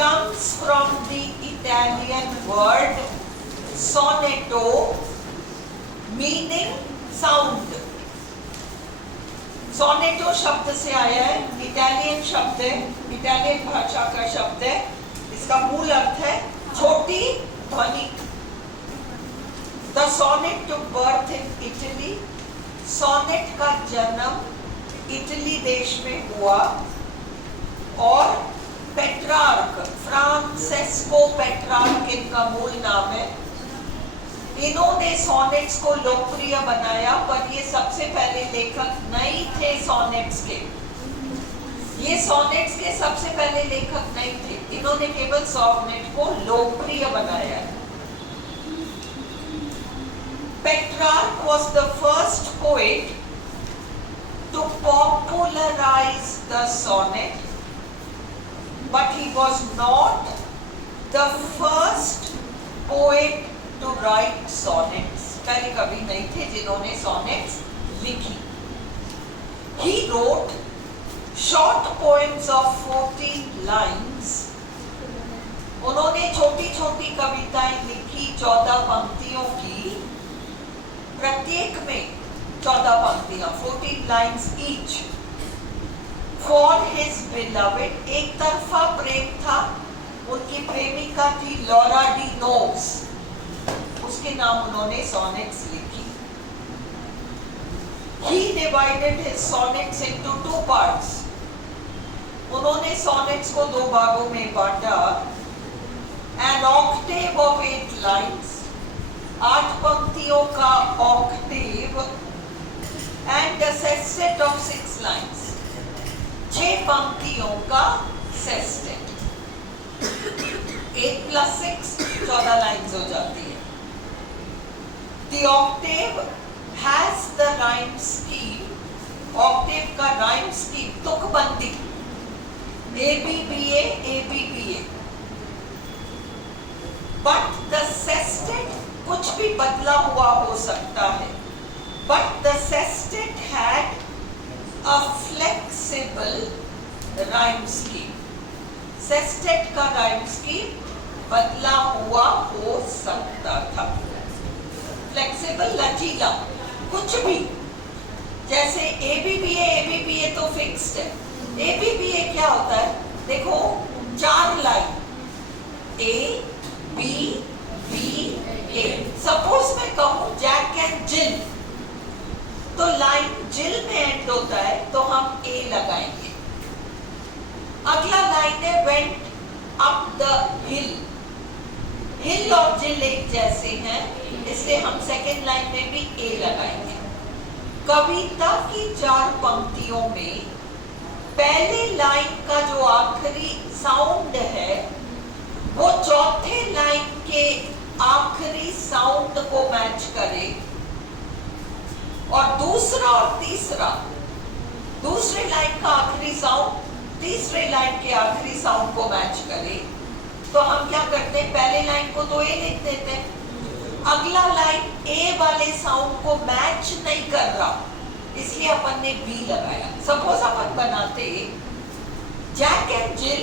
comes from the Italian word sonetto, meaning sound. Sonetto शब्द से आया है, इटालियन शब्द है, इटालियन भाषा का शब्द है। इसका मूल अर्थ है छोटी ध्वनि। The sonnet took birth in Italy. Sonnet का जन्म इटली देश में हुआ और पेट्रार्क, फ्रांसेस्को पेट्रार्क इनका मूल नाम है। इन्होंने सोनेट्स को लोकप्रिय बनाया, पर ये सबसे पहले लेखक नहीं थे सोनेट्स के। ये सोनेट्स के सबसे पहले लेखक नहीं थे, इन्होंने केवल सोनेट को लोकप्रिय बनाया। Petrarch was the first poet to popularize the sonnet, but he was not the first poet to write sonnets. पहले कभी नहीं थे जिन्होंने sonnets लिखी। He wrote short poems of 14 lines. उन्होंने छोटी छोटी कविताएं लिखी 14 पंक्तियों की, प्रत्येक में 14 पंक्तियां, 14 lines each. For his beloved, एक तरफा प्रेम था, उनकी प्रेमिका थी लॉरा डी नोव्स, उसके नाम उन्होंने सॉनेट्स लिखी। He divided his sonnets into 2 parts. उन्होंने सॉनेट्स को 2 भागों में बांटा। An octave of 8 lines, 8 पंक्तियों का octave, and a sestet of 6 lines, 6 पंक्तियों का sestet। 8 plus 6 14 लाइन्स हो जाती है। The octave has the rhyme scheme. Octave का rhyme scheme तुकबंदी, ABBA ABBA। But the sestet कुछ भी बदला हुआ हो सकता है। But the sestet had a flexible rhyme scheme. Sestet का rhyme scheme बदला हुआ हो सकता था। फ्लेक्सिबल, लचीला, कुछ भी। जैसे ABBA तो फिक्स्ड है। ABBA क्या होता है? देखो 4 line, A B B A। Suppose मैं कहूँ जैक एंड जिल, तो लाइन जिल में एंड होता है तो हम A लगाएंगे। अगला लाइन है वेंट अप द हिल। हिल और जिल एक जैसे हैं, इसलिए हम सेकेंड लाइन में भी ए लगाएंगे। कविता की 4 पंक्तियों में पहले लाइन का जो आखिरी साउंड है वो चौथे लाइन के आखिरी साउंड को मैच करे, और दूसरा और तीसरा, दूसरे लाइन का आखिरी साउंड तीसरे लाइन के आखिरी साउंड को मैच करे। तो हम क्या करते हैं, पहले लाइन को तो ए लिख देते हैं, अगला लाइन ए वाले साउंड को मैच नहीं कर रहा, इसलिए अपन ने बी लगाया। सपोज अपन बनाते जैक एंड जिल,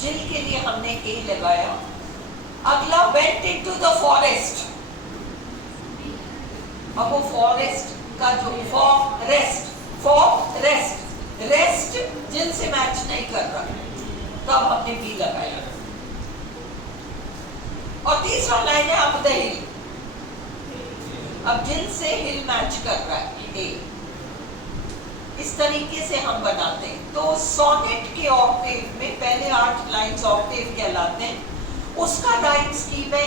जिल के लिए हमने ए लगाया। अगला वेंट इनटू द फॉरेस्ट, अब वो फॉरेस्ट का जो फॉरेस्ट रेस्ट जिल से मैच नहीं कर रहा, तो अब हमने बी लगाया। और तीसरा लाइन है अप द हिल, अब जिल से हिल मैच कर रहा है ए। इस तरीके से हम बनाते हैं। तो सोनेट के ऑक्टेव में पहले 8 लाइन्स ऑक्टेव कहलाते हैं। उसका लाइन स्कीम है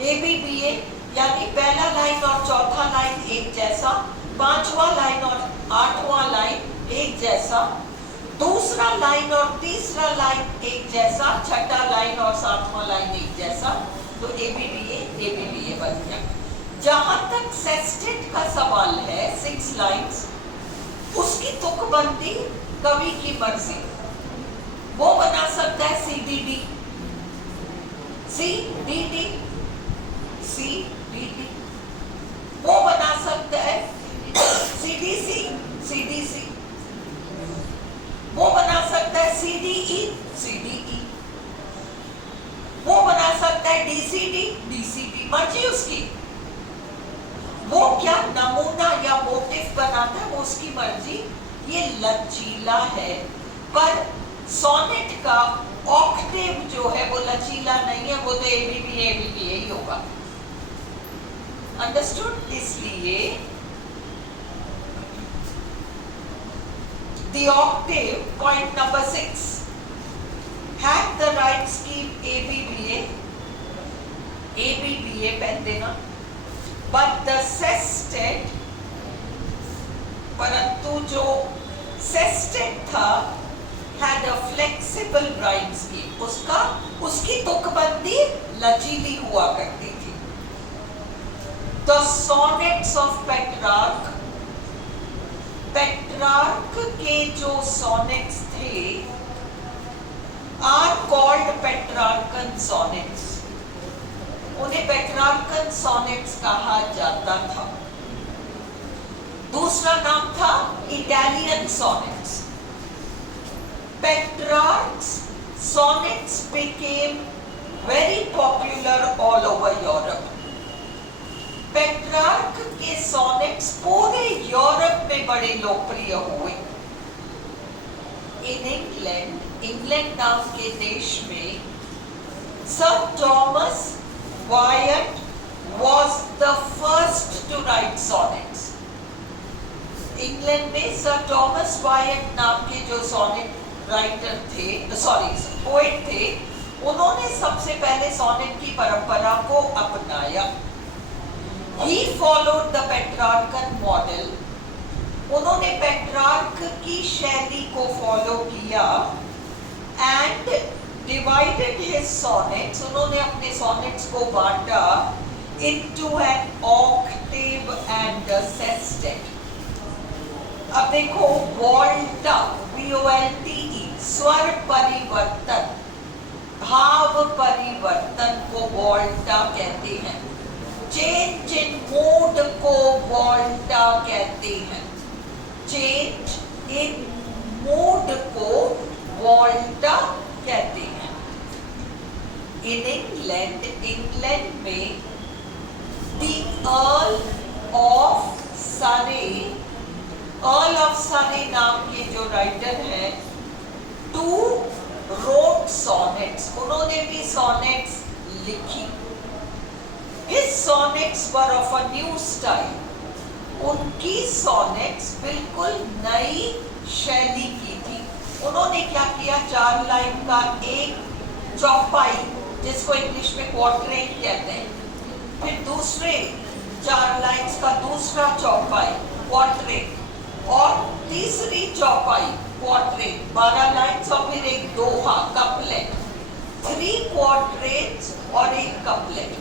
ABBA, यानी पहला लाइन और चौथा लाइन एक जैसा, 5वां लाइन और 8वां लाइन एक जैसा, दूसरा लाइन और तीसरा लाइन एक जैसा, छठा लाइन और 7वां लाइन एक जैसा। तो ABBA बन गया। जहां तक सेस्टेट का सवाल है, 6 लाइन्स, उसकी तुकबंदी कवि की मर्जी। वो बना सकता है CDD, वो बना सकता है CDC, वो बना सकता है CDE, है डीसीडी, डीसीडी मर्जी उसकी, वो क्या नमूना या मोटिव बनाता है वो उसकी मर्जी, ये लचीला है। पर सोनेट का ऑक्टेव जो है वो लचीला नहीं है, वो तो एबीबी ही होगा। अंडरस्टूड? इसलिए the octave, point number 6, had the right scheme ABBA, पहन देना, but the sestet, परंतु जो sestet था had a flexible rhyme scheme, उसकी तुकबंदी लचीली हुआ करती थी। The sonnets of Petrarch के जो सॉनेट्स थे आर कॉल्ड पेट्रार्कन सॉनेट्स, उन्हें पेट्रार्कन सॉनेट्स कहा जाता था। दूसरा नाम था Italian sonnets. Petrarch's sonnets became very popular all over Europe. Petrarch के सोनेट्स पूरे यूरोप में बड़े लोकप्रिय हुए। इन इंग्लैंड नाम के देश में sir Thomas Wyatt was the first to write sonnets. England में सर थॉमस वायट नाम के जो सोनेट राइटर थे, पोएट थे, उन्होंने सबसे पहले सोनेट की परंपरा को अपनाया। He followed the Petrarchan model. उन्होंने पेट्रार्क की शैली को फॉलो किया and divided his sonnets. उन्होंने अपने sonnets को बांटा into an octave and a sestet. अब देखो वोल्टा, VOLTE, स्वर परिवर्तन, भाव परिवर्तन को वोल्टा कहते हैं। चेंज इन मूड को वोल्टा कहते हैं। चेंज इन मूड को वोल्टा कहते हैं। इन इंग्लैंड में द अर्ल ऑफ सरे नाम के जो राइटर हैं, टू रोट सॉनेट्स, उन्होंने भी सॉनेट्स लिखी। His sonnets were of a new style. उनकी सॉनेट्स बिल्कुल नई शैली की थी। उन्होंने क्या किया, 4 लाइन का एक चौपाई, जिसको इंग्लिश में क्वार्टेट कहते हैं, फिर दूसरे 4 लाइन्स का दूसरा चौपाई क्वार्टेट, और तीसरी चौपाई क्वार्टेट, 12 लाइन्स, और फिर एक दोहा कपलेट, 3 क्वार्टेट्स और एक कपलेट।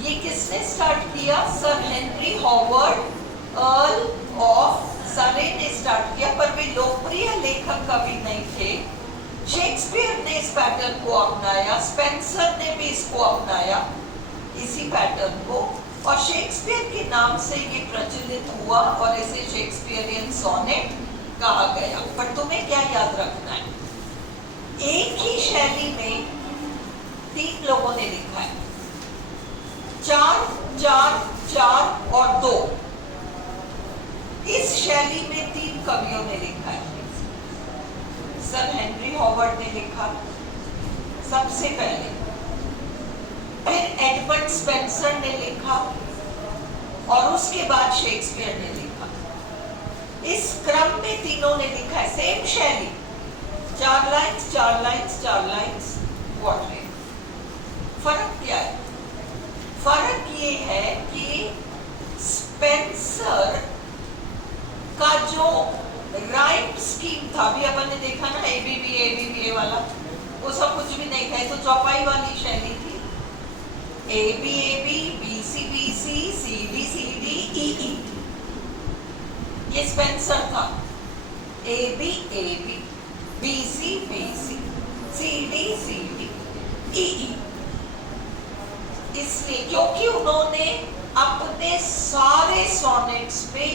ये किसने स्टार्ट किया? Sir Henry Howard earl of सरे ने स्टार्ट किया, पर वे लोकप्रिय लेखक कवि नहीं थे। शेक्सपियर ने इस पैटर्न को अपनाया, स्पेंसर ने भी इसको अपनाया, इसी पैटर्न को, और शेक्सपियर के नाम से ये प्रचलित हुआ और इसे शेक्सपियरियन सोनेट कहा गया। पर तुम्हें क्या याद रखना है, एक ही शैली में 3 लोगों ने लिखा है, 4, 4, 4 और 2। इस शैली में 3 कवियों ने लिखा है। सर हेनरी हॉवर्ड ने लिखा सबसे पहले, फिर एडमंड स्पेंसर ने लिखा, और उसके बाद शेक्सपियर ने लिखा। इस क्रम में तीनों ने लिखा है, सेम शैली, 4 लाइन्स, 4 लाइन्स, 4 लाइन्स, क्वार्टेट। फर्क क्या है? फर्क ये है कि स्पेंसर का जो राइम स्कीम था, अभी अपन ने देखा ना एबीबी वाला, वो सब कुछ भी नहीं था, तो चौपाई वाली शैली थी। एबी, बीसी, सीडी, ई, ये स्पेंसर था। एबी, बीसी, सीडी, ई। इसलिए क्योंकि उन्होंने अपने सारे सोनेट्स में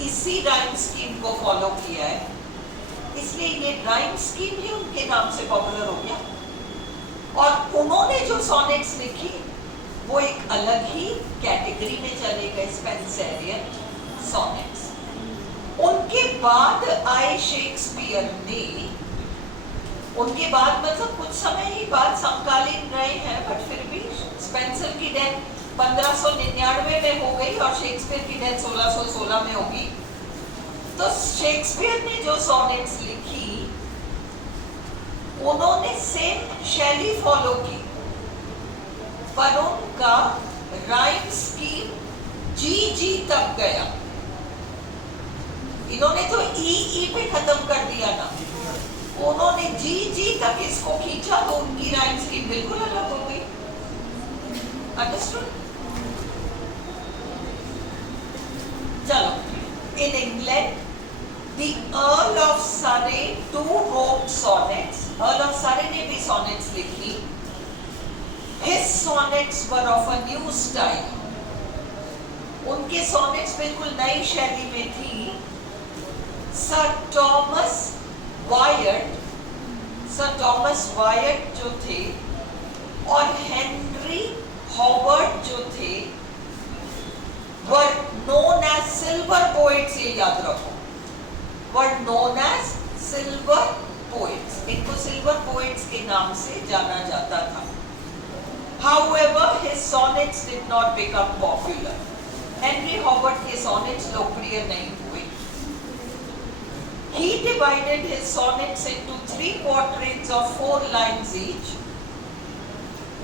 इसी राइम स्कीम को फॉलो किया है, इसलिए ये राइम स्कीम ही उनके नाम से पॉपुलर हो गया। और उन्होंने जो सॉनेट्स लिखी वो एक अलग ही कैटेगरी में चले गए, स्पेंसरियन सॉनेट्स। उनके बाद आए शेक्सपियर ने, उनके बाद मतलब कुछ समय ही बाद समकालीन रहे हैं, बट फिर भी स्पेंसर की डेथ 1599 में हो गई और शेक्सपियर की डेथ 1616 में होगी। तो शेक्सपियर ने जो सॉनेट्स लिखी उन्होंने सेम शैली फॉलो की, पर उनका राइम स्कीम जी तक गया। इन्होंने तो ई पे खत्म कर दिया ना, उन्होंने जी तक इसको खींचा, तो उनकी राइम स्कीम बिल्कुल अलग हो गई। अंडरस्टूड? चलो, in England the Earl of Surrey too wrote sonnets. Earl of Surrey ने भी sonnets लिखी। His sonnets were of a new style. उनके sonnets बिल्कुल नई शैली में थी। सर थॉमस वायट जो थे और हेनरी हॉवर्ड जो थे were known as silver poets, ये याद रखो, were known as silver poets. इनको silver poets के नाम से जाना जाता था। However, his sonnets did not become popular. Henry Howard के sonnets लोकप्रिय नहीं हुए। He divided his sonnets into 3 quatrains of 4 lines each.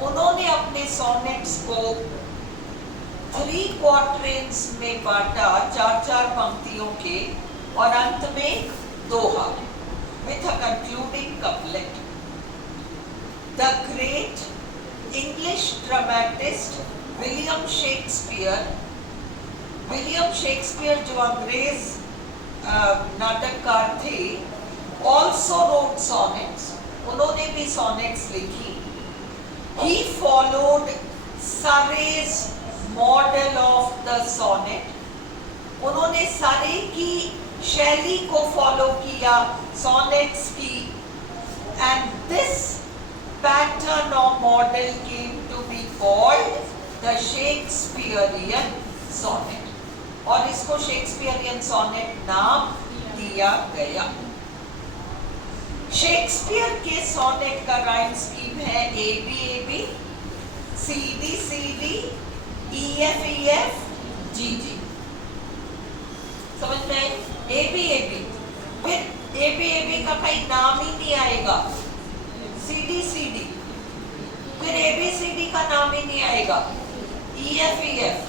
उन्होंने अपने sonnets को 3 quatrains में बांटा, 4-4 पंक्तियों के, और अंत में दोहा with a concluding couplet. The great English dramatist William Shakespeare जो अंग्रेज नाटककार थे, also wrote sonnets. उन्होंने भी sonnets लिखी। He followed Surrey's model of the sonnet. उन्होंने सारे की शैली को फॉलो किया sonnets की, and this pattern or model came to be called the Shakespearean sonnet. और इसको शेक्सपियरियन सोनेट नाम दिया गया। शेक्सपियर के सोनेट का राइम स्कीम है ABAB, CD EFEF GG। समझ में आई? ABAB, फिर ABAB का कहीं नाम ही नहीं आएगा, CD फिर ABCD का नाम ही नहीं आएगा, EFEF,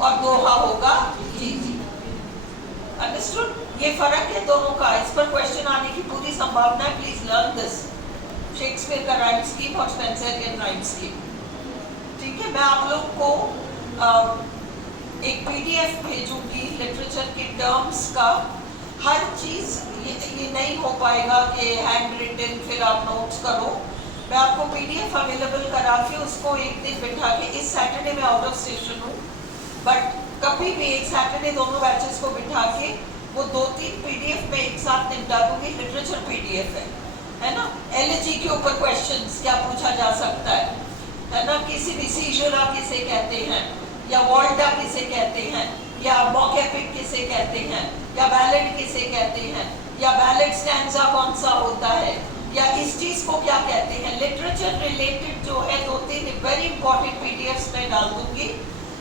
और दोहा होगा जी। अंडरस्टूड? ये फर्क है दोनों का। इस पर क्वेश्चन आने की पूरी संभावना है। प्लीज लर्न दिस, शेक्सपियर का राइम स्कीम और स्पेंसरियन राइम स्कीम। ठीक है, मैं आप लोग को एक PDF भेजूंगी लिटरेचर के टर्म्स का। हर चीज ये नहीं हो पाएगा कि हैंड रिटन फिर आप नोट्स करो। मैं आपको PDF अवेलेबल करा के उसको एक दिन बिठा के, इस सैटरडे में आउट ऑफ स्टेशन हूँ, बट कभी भी एक सैटरडे दोनों बैचेस को बिठा के वो 2-3 PDF में एक साथ निपटा दूंगी। लिटरेचर PDF है ना। एलजी के ऊपर क्वेश्चंस क्या पूछा जा सकता है ना, किसी भी सीजरा किसे कहते हैं, या वॉल्टा किसे कहते हैं, या मॉकेपिक किसे कहते हैं, या बैलेड किसे कहते हैं, या बैलेड स्टैंजा कौन सा होता है, या इस चीज को क्या कहते हैं। लिटरेचर रिलेटेड जो है 2-3 वेरी इंपॉर्टेंट PDFs में डाल दूंगी।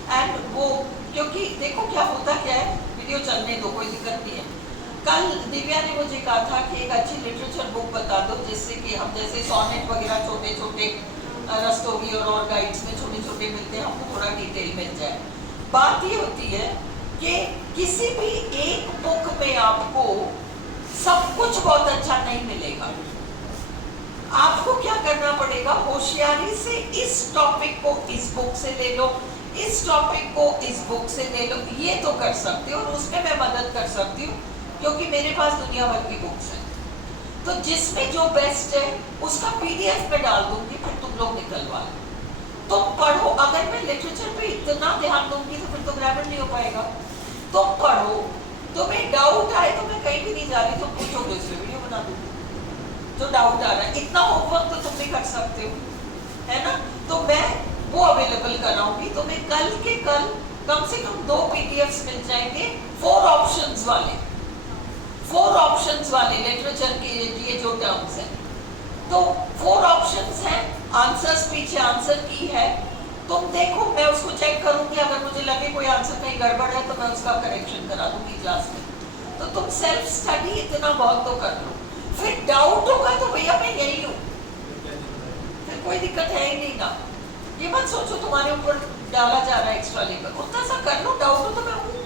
एंड वो, क्योंकि देखो क्या होता क्या है, वीडियो चलने दो, कोई दिक्कत नहीं है। कल दिव्या ने मुझे कहा था कि एक अच्छी लिटरेचर बुक बता दो जिससे कि हम जैसे सॉनेट वगैरह छोटे छोटे रस्तोगी और गाइड्स में छोटे छोटे मिलते हैं, हमको थोड़ा डिटेल मिल जाए। बात ये होती है कि किसी भी एक बुक में आपको सब कुछ बहुत अच्छा नहीं मिलेगा। आपको क्या करना पड़ेगा, होशियारी से इस टॉपिक को इस बुक से ले लो, इस टॉपिक को इस बुक से ले लो, ये तो कर सकते हो, और उसमें मैं मदद कर सकती हूँ क्योंकि मेरे पास दुनिया भर की बुक्स हैं। तो जिसमें जो बेस्ट है उसका PDF में डाल दूंगी, फिर तुम लोग निकलवा लो, तुम पढ़ो। अगर मैं लिटरेचर पे इतना ध्यान दूंगी तो फिर तो ग्रामर नहीं हो पाएगा। तुम पढ़ो, तुम्हें डाउट आए तो मैं कहीं भी नहीं जा रही, तुम पूछोगे, इसमें वीडियो बना दूंगी। जो डाउट आ रहा है, इतना होमवर्क तो तुम भी कर सकते हो, है ना। तो मैं वो अवेलेबल कराऊंगी तुम्हें कल के कल, कम से कम 2 पीडीएफ्स मिल जाएंगे 4 ऑप्शंस वाले, 4 ऑप्शंस वाले लिटरेचर के ये जो टर्म्स हैं। तो 4 ऑप्शंस हैं, आंसर्स पीछे आंसर की है, तुम देखो, मैं उसको चेक करूंगी, अगर मुझे लगे कोई आंसर कहीं गड़बड़ है तो मैं उसका करेक्शन करा दूंगी क्लास में। तो तुम सेल्फ स्टडी इतना बहुत तो कर लो, फिर डाउट होगा तो भैया मैं यही हूँ, फिर कोई दिक्कत है ही नहीं ना। ये मत सोचो तुम्हारे ऊपर डाला जा रहा है एक्स्ट्रा लेबर, उतना सा कर लो, डाउट हो तो मैं हूँ,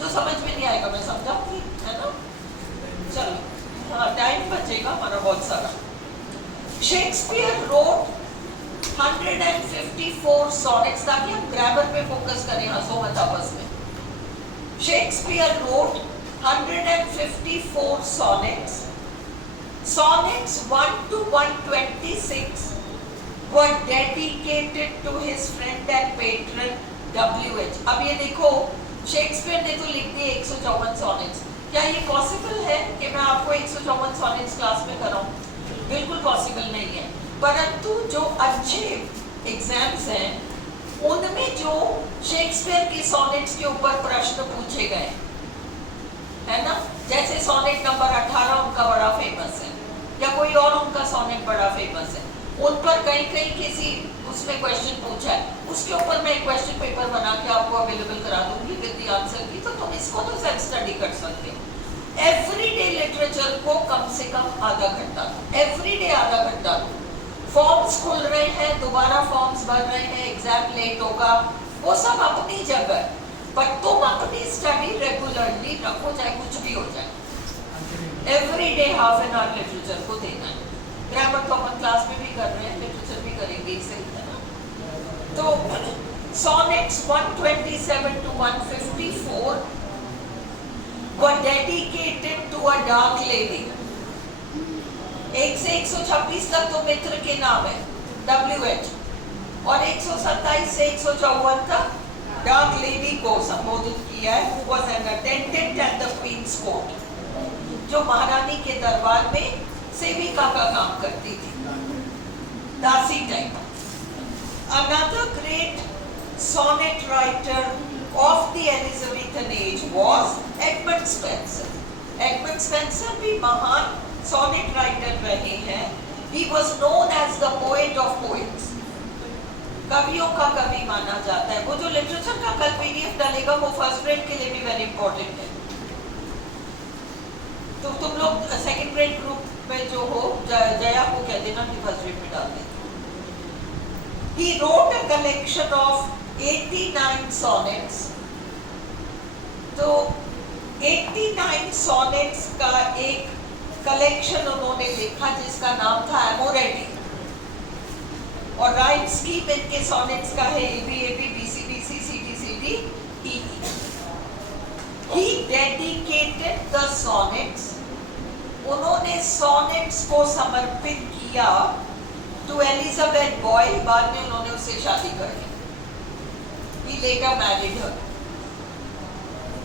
जो समझ में नहीं आएगा मैं समझाऊंगी, है ना। चलो, हाँ टाइम बचेगा हमारा बहुत सारा। शेक्सपियर रोट 154 सॉनेट्स, ताकि हम ग्रामर पे फोकस करें, हंसो मत आपस में। Shakespeare wrote 154 sonnets. Sonnets 1 to 126 were dedicated to his friend and patron W.H. अब ये देखो, शेक्सपियर ने तो लिख दिए 154 सॉनेट्स। क्या ये पॉसिबल है कि मैं आपको 154 सॉनेट्स क्लास में कराऊं? बिल्कुल पॉसिबल नहीं है। परंतु जो अच्छे एग्जाम्स हैं उनमें जो शेक्सपियर के सॉनेट्स के ऊपर प्रश्न पूछे गए, है ना, जैसे सॉनेट नंबर 18 उनका बड़ा फेमस है, या कोई और उनका सॉनेट बड़ा फेमस है, उन पर कहीं कहीं किसी उसमें क्वेश्चन पूछा है, उसके ऊपर मैं एक क्वेश्चन पेपर बना के आपको अवेलेबल करा दूंगी विद द आंसर की, तो तुम इसको तो सेल्फ स्टडी कर सकते हो। एवरीडे लिटरेचर को कम से कम आधा घंटा दो, एवरीडे आधा घंटा दो। फॉर्म्स खुल रहे हैं, दोबारा फॉर्म्स भर रहे हैं, एग्जाम लेट होगा, वो सब अपनी जगह, पर तुम अपनी स्टडी रेगुलरली रखो, चाहे कुछ भी हो जाए। Everyday half an hour literature को देना है। ग्रामर तो अपन क्लास में भी कर रहे हैं, लिटरेचर भी करेंगे, इससे है ना। तो sonnets 127 to 154 were dedicated to a dark lady। 1 से 126 तक तो मित्र के नाम है WH, और 127 से 154 तक डार्क लेडी को संबोधित किया है, who was an attendant at the Queen's Court, जो महारानी के दरबार में सेविका का काम करती थी, दासी type. Another great sonnet writer of the Elizabethan age was Edmund Spenser। Edmund Spenser भी महान sonnet writer रहे हैं। He was known as the poet of poets। कवियों का कवि माना जाता है। वो जो लिटरेचर का कल पीडीएफ डालेगा वो फर्स्ट ग्रेड के लिए भी वेरी इंपॉर्टेंट है। तो तुम लोग सेकंड ग्रेड ग्रुप में जो हो, जया को कह देना कि फर्स्ट ग्रेड में डाल दें। He wrote a collection of 89 sonnets। तो 89 sonnets का एक कलेक्शन उन्होंने लिखा जिसका नाम था एमोरेटी, और राइम स्कीम इनके सॉनेट्स का है ABAB BCBC CTCD EE। He dedicated the sonnets। उन्होंने सॉनेट्स को समर्पित किया टू एलिजाबेथ बॉयल। बाद में उन्होंने उससे शादी कर ली। He later married her।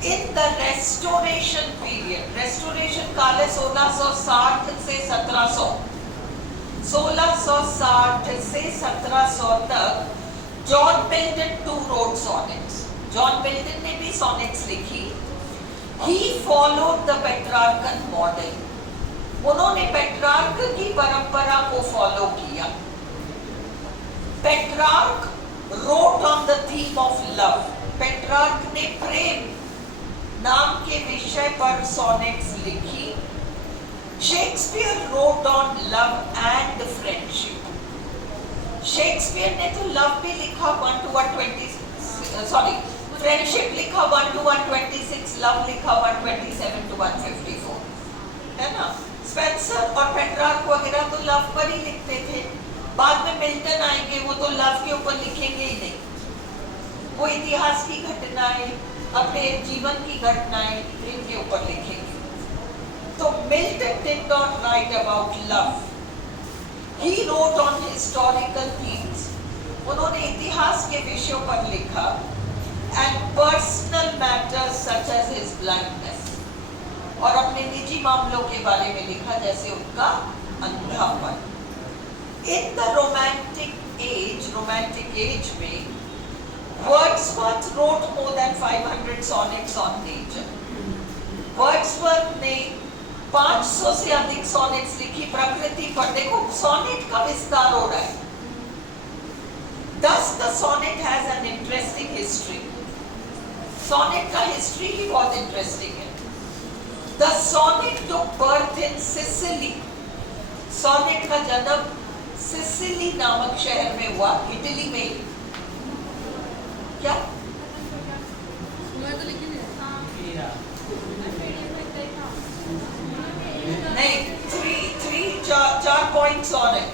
In the restoration period, restoration काल है 1660 से 1700, 1660 से 1700 तक John Milton too wrote sonnets. John Milton ने भी सॉनेट्स लिखी। He followed the Petrarchan model। उन्होंने पेट्रार्क की परंपरा को फॉलो किया। Petrarch wrote on the theme of love। Petrarch ने प्रेम नाम के विषय पर सॉनेट्स लिखी। Shakespeare wrote on love and friendship। Shakespeare ने तो लव भी लिखा 1 to 126, सॉरी फ्रेंडशिप लिखा 1 to 126, लव लिखा 127 to 154, है ना। स्पेंसर और पेट्रार्क वगैरह तो लव पर ही लिखते थे। बाद में मिल्टन आएंगे, वो तो लव के ऊपर लिखेंगे ही नहीं, वो इतिहास की घटनाएं, अपने जीवन की घटनाएं इनके ऊपर लिखेंगे। तो Milton did not write about love. He wrote on historical themes. उन्होंने इतिहास के विषयों पर लिखा, and personal matters such as his blindness, और अपने निजी मामलों के बारे में लिखा जैसे उनका अंधापन. In the romantic age में Wordsworth wrote more than 500 sonnets on nature. Wordsworth ने 500 से अधिक sonnets लिखी प्रकृति पर. देखो sonnet का विस्तार हो रहा है. Thus the sonnet has an interesting history. Sonnet का history ही बहुत interesting है. The sonnet took birth in Sicily. Sonnet का जन्म सिसिली नामक शहर में हुआ, इटली में. क्या? नहीं, चार पॉइंट्स और है,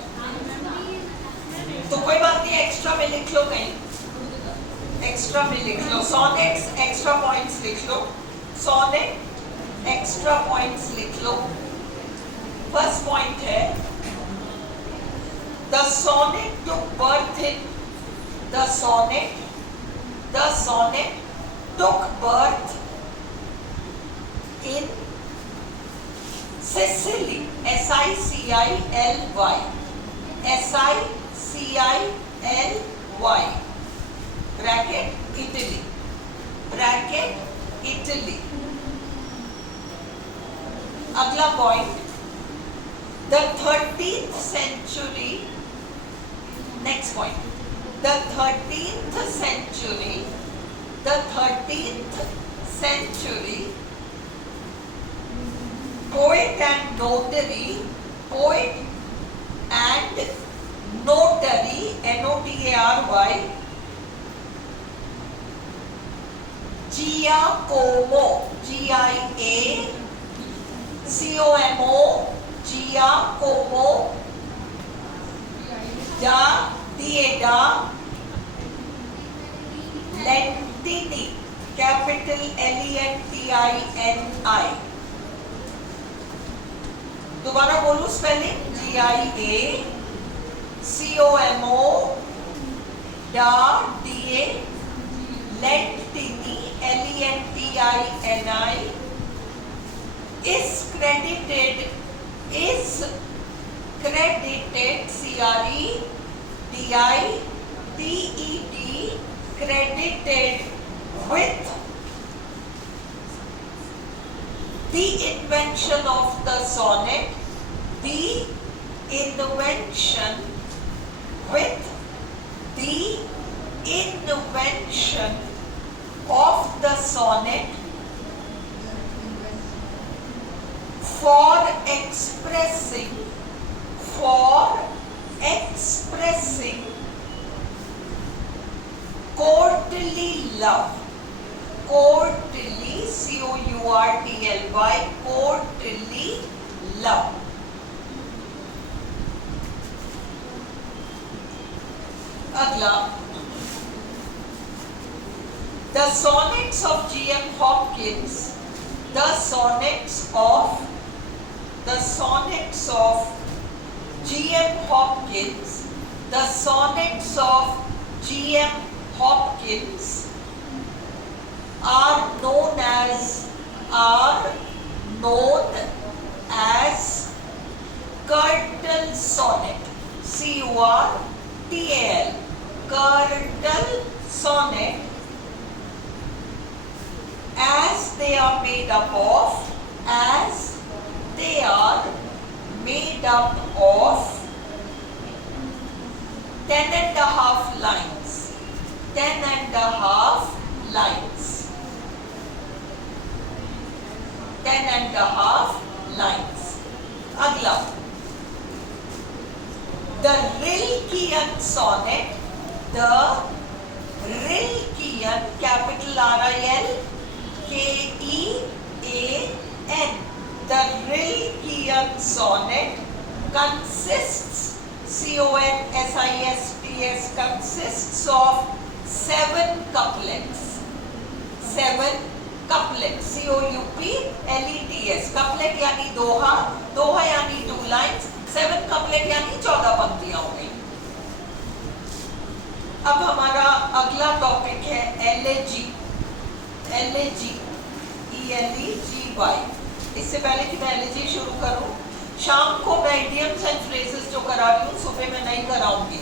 तो कोई बात नहीं, एक्स्ट्रा में लिख लो, कहीं एक्स्ट्रा में लिख लो. सोनेट्स एक्स्ट्रा पॉइंट्स लिख लो. सोनेट एक्स्ट्रा पॉइंट्स लिख लो. फर्स्ट पॉइंट है the sonnet took birth in the sonnet took birth in Sicily. Sicily. Sicily bracket Italy, bracket Italy. अगला point, the 13th century. Next point, the 13th century poet and notary Notary Giacomo Giacomo da Lentini, capital Lentini. दोबारा बोलूं spelling, Giacomo da Lentini Lentini is credited credited with the invention of the sonnet. The invention of the sonnet for expressing courtly love. Courtly, courtly, courtly love. अगला, the sonnets of G.M. Hopkins, the sonnets of G.M. Hopkins, the sonnets of G.M. Hopkins are known as curtal sonnet. C-U-R-T-A-L, curtal sonnet, as they are made up of 10.5 lines. 10.5 lines. 10.5 lines. अगला, the Rilkean sonnet, the Rilkean, capital R-I-L-K-E-A-N, the Rilkean sonnet consists, C-O-N-S-I-S-T-S, consists of 7 couplets. 7 couplets, C-O-U-P-L-E-T-S, couplet यानी दोहा, दोहा यानी 2 lines, 7 couplet यानी 14 पंक्तियां हो गई. अब हमारा अगला टॉपिक है एलेजी. Elegy, E-L-E-G-Y. इससे पहले कि मैं एलेजी शुरू करूं, शाम को मैं इडियम्स एंड फ्रेजेस जो करा रही हूँ सुबह में नहीं कराऊंगी।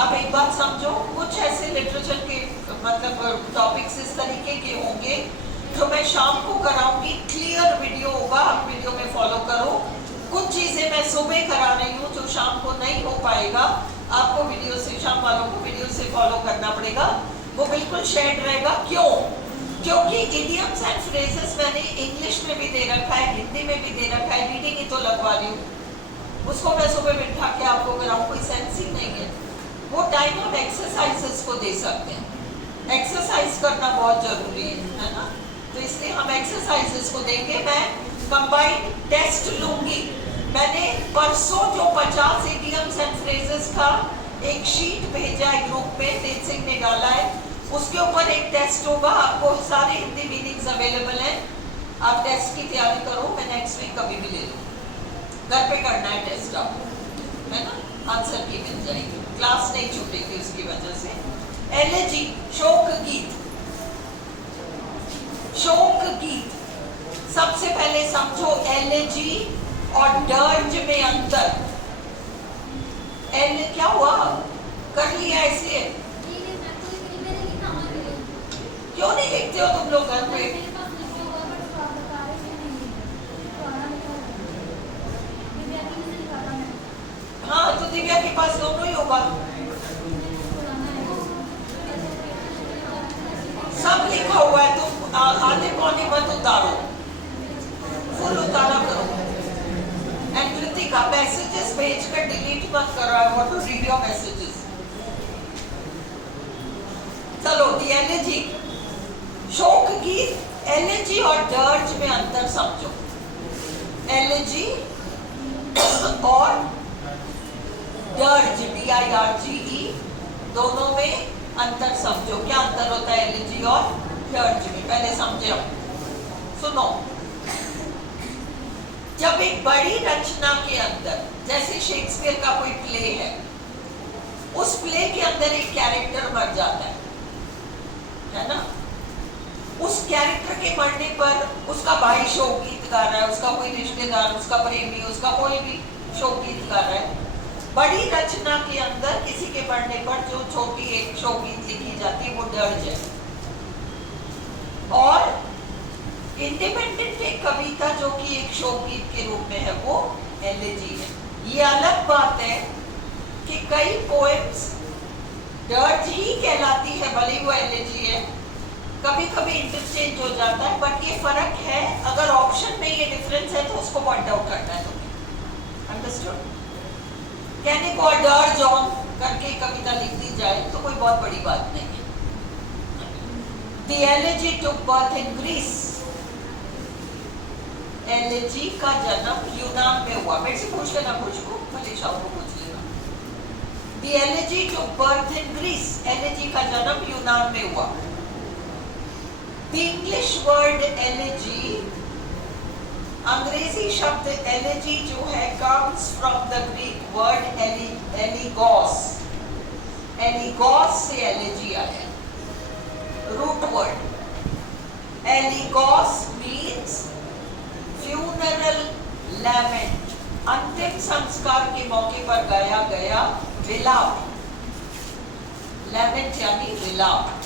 आप एक बात समझो, कुछ ऐसे लिटरेचर के मतलब टॉपिक्स इस तरीके के होंगे जो मैं शाम को कराऊंगी, क्लियर वीडियो होगा, आप वीडियो में फॉलो करो। कुछ चीजें मैं सुबह करा रही हूँ जो शाम को नहीं हो पाएगा, आपको वीडियो से, शाम वालों को वीडियो से फॉलो करना पड़ेगा, वो बिल्कुल शेड रहेगा। क्यों? क्योंकि इडियम्स एंड फ्रेजेस मैंने इंग्लिश में भी दे रखा है, हिंदी में भी दे रखा है, रीडिंग ही तो लगवा रही हूँ, उसको मैं सुबह बिठा के आपको कराऊँ, कोई सेंस ही नहीं है। वो टाइम हम एक्सरसाइजेस को दे सकते हैं, एक्सरसाइज करना बहुत जरूरी है ना, तो इसलिए हम एक्सरसाइजेस को देंगे। मैं कंबाइंड टेस्ट लूंगी। मैंने परसों जो 50 इडियम्स एंड फ्रेजेस का एक शीट भेजा है ग्रुप में, तेज सिंह ने डाला है, उसके ऊपर एक टेस्ट होगा, आपको सारे हिंदी मीनिंग्स अवेलेबल हैं, आप टेस्ट की तैयारी करो, मैं नेक्स्ट वीक कभी भी ले लूँ, घर पे करना है टेस्ट आपको, है ना, आंसर की मिल जाएगी, क्लास नहीं छूटेगी उसकी वजह से। एलेजी, शोक गीत, शोक गीत, सबसे पहले समझो एलेजी और डर्ज में अंतर। एल क्या हुआ, कर लिया ऐसे, क्यों नहीं लिखते हो तुम लोग घर पे? हाँ तो दिव्या के पास दोनों ही होगा, सब लिखा हुआ है, तुम आधे पौने मत उतारो, फुल उतारा करो। एंड कृतिका मैसेजेस भेजकर डिलीट मत करो, I want to read your messages. चलो दी एलेजी, शोक गीत, एलेजी और डर्ज में अंतर समझो। एलेजी और डर्ज, DIRGE, दोनों में अंतर समझो। क्या अंतर होता है एलेजी और डर्ज में, पहले समझे हम। सुनो, जब एक बड़ी रचना के अंदर, जैसे शेक्सपियर का कोई प्ले है, उस प्ले के अंदर एक कैरेक्टर मर जाता है ना, उस कैरेक्टर के मरने पर उसका भाई शोक गीत गा रहा है, उसका कोई रिश्तेदार, उसका प्रेमी, उसका कोई भी शोक गीत गा रहा है। बड़ी रचना के अंदर किसी के मरने पर जो छोटी एक शोक गीत लिखी जाती है वो डर्ज है, और इंडिपेंडेंट एक कविता जो कि एक शोक गीत के रूप में है वो एलेजी है। ये अलग बात है कि कई पोएम्स डर्ज ही कहलाती है, भले ही वो एलेजी है, कभी कभी इंटरचेंज हो जाता है, बट ये फर्क है। अगर ऑप्शन में ये डिफरेंस है तो उसको पॉइंट आउट करना है तुम्हें, अंडरस्टूड? कहने को डर्ज ऑन करके कविता लिख दी जाए तो कोई बहुत बड़ी बात नहीं है। The elegy took birth in Greece. Elegy का जन्म यूनान में हुआ। मेरे से पूछ लेना कुछ को, मनीषा को पूछ लेना। The elegy took birth in Greece. Elegy का जन्म यूनान में हुआ। The English word elegy, अंग्रेजी शब्द एलेजी जो है comes from the Greek word eligos. एलिगोस से एलेजी आया, root word. Elegos means funeral lament, अंतिम संस्कार के मौके पर गाया गया विलाप। lament यानी विलाप।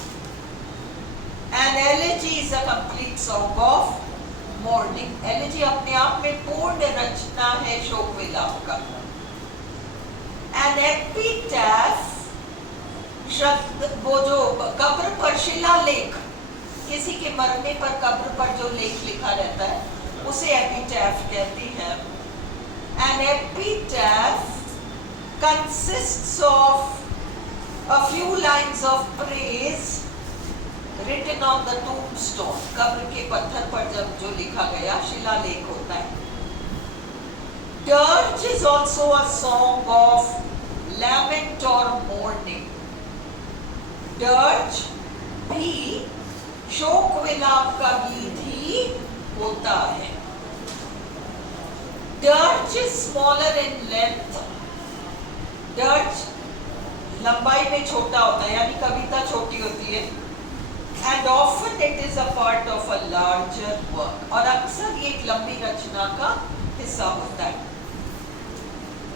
An elegy is a complete song of mourning. Elegy अपने आप में पूर्ण रचना है शोक विलाप का। An epitaph, शब्द वो जो कब्र पर शिलालेख, किसी के मरने पर कब्र पर जो लेख लिखा रहता है उसे एपिटैफ कहते हैं। An epitaph consists of a few lines of praise written on the tombstone. कब्र के पत्थर पर जब जो लिखा गया शिलालेख होता है। Dirge is also a song of lament or mourning. Dirge भी शोक विलाप का गीत ही होता है। Dirge is smaller in length. Dirge लंबाई में छोटा होता है, यानी कविता छोटी होती है। And often it is a part of a larger work. और अक्सर ये एक लंबी रचना का हिस्सा होता है।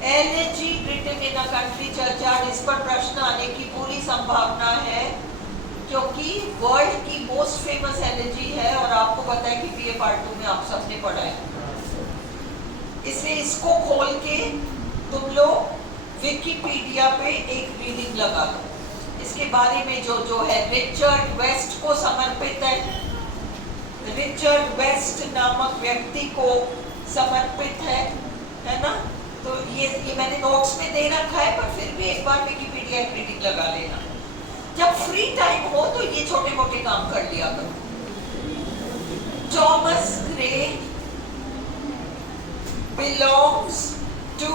Elegy written in a country churchyard, इस पर प्रश्न आने की पूरी संभावना है क्योंकि वर्ल्ड की मोस्ट फेमस एलिजी है और आपको पता है कि बीए पार्ट 2 में आप सबने पढ़ा है। इसलिए इसको खोल के तुम लोग विकिपीडिया पे एक रीडिंग लगा लो, इसके बारे में जो है। रिचर्ड वेस्ट को समर्पित है, रिचर्ड वेस्ट नामक व्यक्ति को समर्पित है ना। तो ये मैंने नोट्स में दे रखा है, पर फिर भी एक बार विकिपीडिया एक रीडिंग लगा लेना। जब फ्री टाइम हो तो ये छोटे मोटे काम कर लिया करो। Thomas Gray belongs to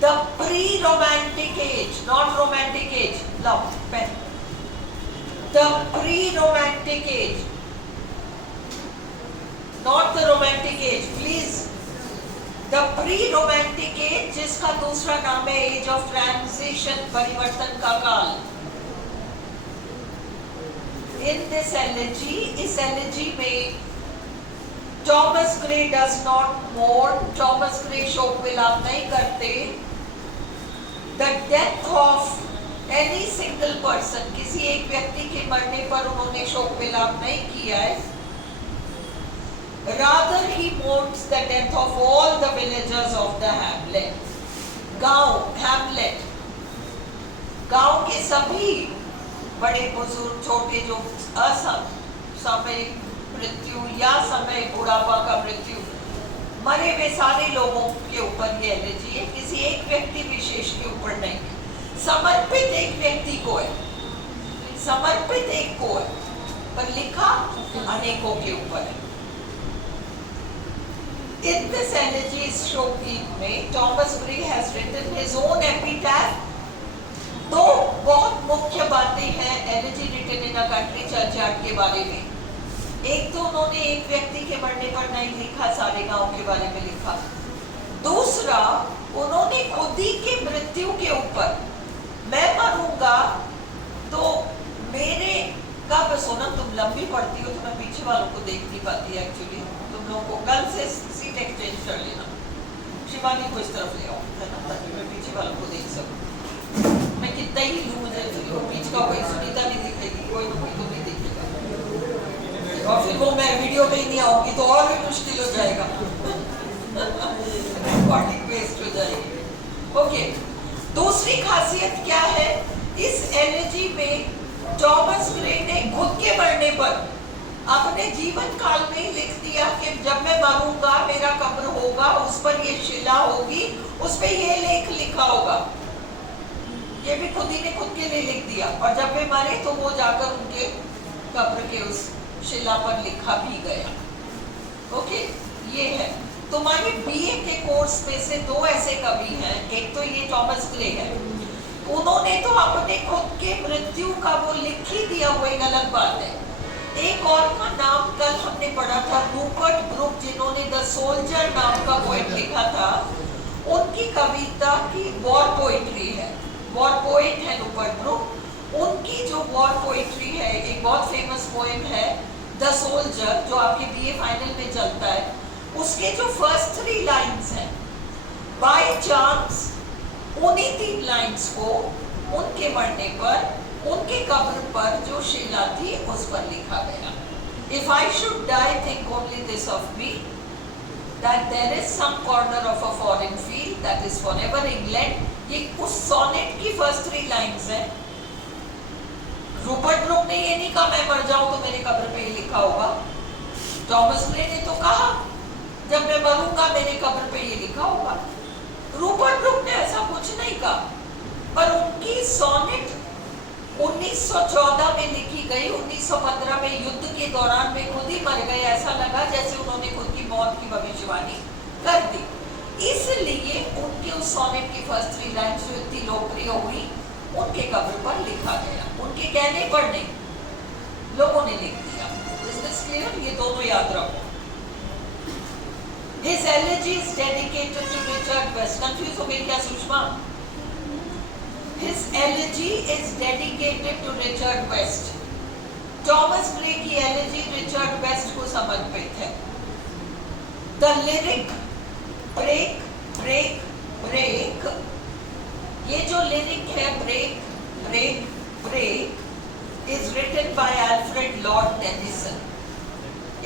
the pre-romantic age, not romantic age. Love, pen. The pre-romantic age, not the romantic age, please. The pre-romantic age, जिसका दूसरा नाम है एज ऑफ ट्रांजिशन, परिवर्तन का काल। In this elegy, इस elegy में Thomas Gray does not mourn, Thomas Gray शोक विलाप नहीं करते। The death of any single person, किसी एक व्यक्ति के मरने पर उन्होंने शोक विलाप नहीं किया है। Rather he mourns the death of all the villagers of the hamlet. गांव, hamlet, गांव के सभी बड़े बुजुर्ग छोटे जो असामयिक मृत्यु या समय बुढ़ापा का मृत्यु, मरे हुए सारे लोगों के ऊपर ये एलिजी है, किसी एक व्यक्ति विशेष के ऊपर नहीं है। समर्पित एक व्यक्ति को है, समर्पित एक को है, पर लिखा अनेकों के ऊपर है। In this elegy शोकगीत में Thomas Gray has written his own epitaph. दो बहुत मुख्य बातें हैं elegy written in a country churchyard के बारे में। एक तो उन्होंने एक व्यक्ति के मरने पर नहीं लिखा, सारे गांव के बारे में लिखा। दूसरा, उन्होंने खुद ही के मृत्यु के ऊपर, मैं मरूंगा तो मेरे कब, सोना तुम लंबी पढ़ती हो तो मैं पीछे वालों को देख नहीं पाती एक्चुअली। तुम लोगों को कल से सीट एक्सचेंज कर लेना, शिवानी को इस तरफ ले आओ, है ना, ताकि मैं पीछे वालों को देख सकूं। मैं कितना ही लूं, मुझे बीच का कोई सुनीता नहीं दिखेगी, कोई ना कोई तो नहीं दिखेगा, और फिर वो मैं वीडियो में ही नहीं आऊंगी तो और भी मुश्किल हो जाएगा। रिकॉर्डिंग वेस्ट हो जाएगी। ओके, दूसरी खासियत क्या है इस एलिजी में, थॉमस ग्रे ने खुद के मरने पर अपने जीवन काल में ही लिख दिया कि जब मैं मरूंगा मेरा कब्र होगा, उस पर ये शिला होगी, उस पे ये लेख लिखा होगा। ये भी खुद ही ने खुद के लिए लिख दिया, और जब वे मरे तो वो जाकर उनके कब्र के उस शिला पर लिखा भी गया। ओके, ये है। तुम्हारे बीए के कोर्स में से दो ऐसे कवि हैं, एक तो ये थॉमस ग्रे है, उन्होंने तो अपने खुद के मृत्यु का वो लिख ही दिया, वो एक अलग बात है। एक और का नाम कल हमने पढ़ा था, रूपर्ट ब्रुक, जिन्होंने द सोल्जर नाम का पोएट लिखा था। उनकी कविता की वॉर पोइट्री है, वॉर पोएट है रूपर्ट ब्रुक। उनकी जो वॉर पोइट्री है, एक बहुत फेमस पोएम है द सोल्जर, जो आपके बीए फाइनल में चलता है। उसके जो फर्स्ट 3 लाइन्स हैं, बाय चांस उन्हीं 3 लाइन्स को उनके मरने पर उनके कब्र पर जो शिला थी उस पर लिखा गया। If I should die, think only this of me, that there is some corner of a foreign field that is forever England। ये उस सोनेट की फर्स्ट 3 लाइन्स हैं। रूपर्ट ब्रुक ने ये नहीं कहा मैं मर जाऊं तो मेरे कब्र पे ये लिखा होगा। थॉमस ग्रे ने तो कहा जब मैं मरूंगा मेरे कब्र पे ये लिखा होगा। रूपर्ट ब्रुक ने ऐसा कुछ नहीं कहा, पर उनकी सोनेट 1914 में लिखी गई। 1915 में युद्ध के दौरान में खुद ही मर गए, ऐसा लगा जैसे उन्होंने खुद की मौत की भविष्यवाणी कर दी। इसलिए उनके उस सोनेट की फर्स्ट 3 लाइन्स जो इतनी लोकप्रिय हुई, उनके कब्र पर लिखा गया। उनके कहने पर नहीं, लोगों ने लिख दिया। Is this clear? ये दोनों याद रखो। His elegy is dedicated to Richard West। Confuse हो गई क्या Sushma? His elegy is dedicated to Richard West। Thomas Gray की एलिजी रिचर्ड वेस्ट को समर्पित है। The lyric break, break, break ये जो लिरिक है break break break is written by Alfred Lord Tennyson.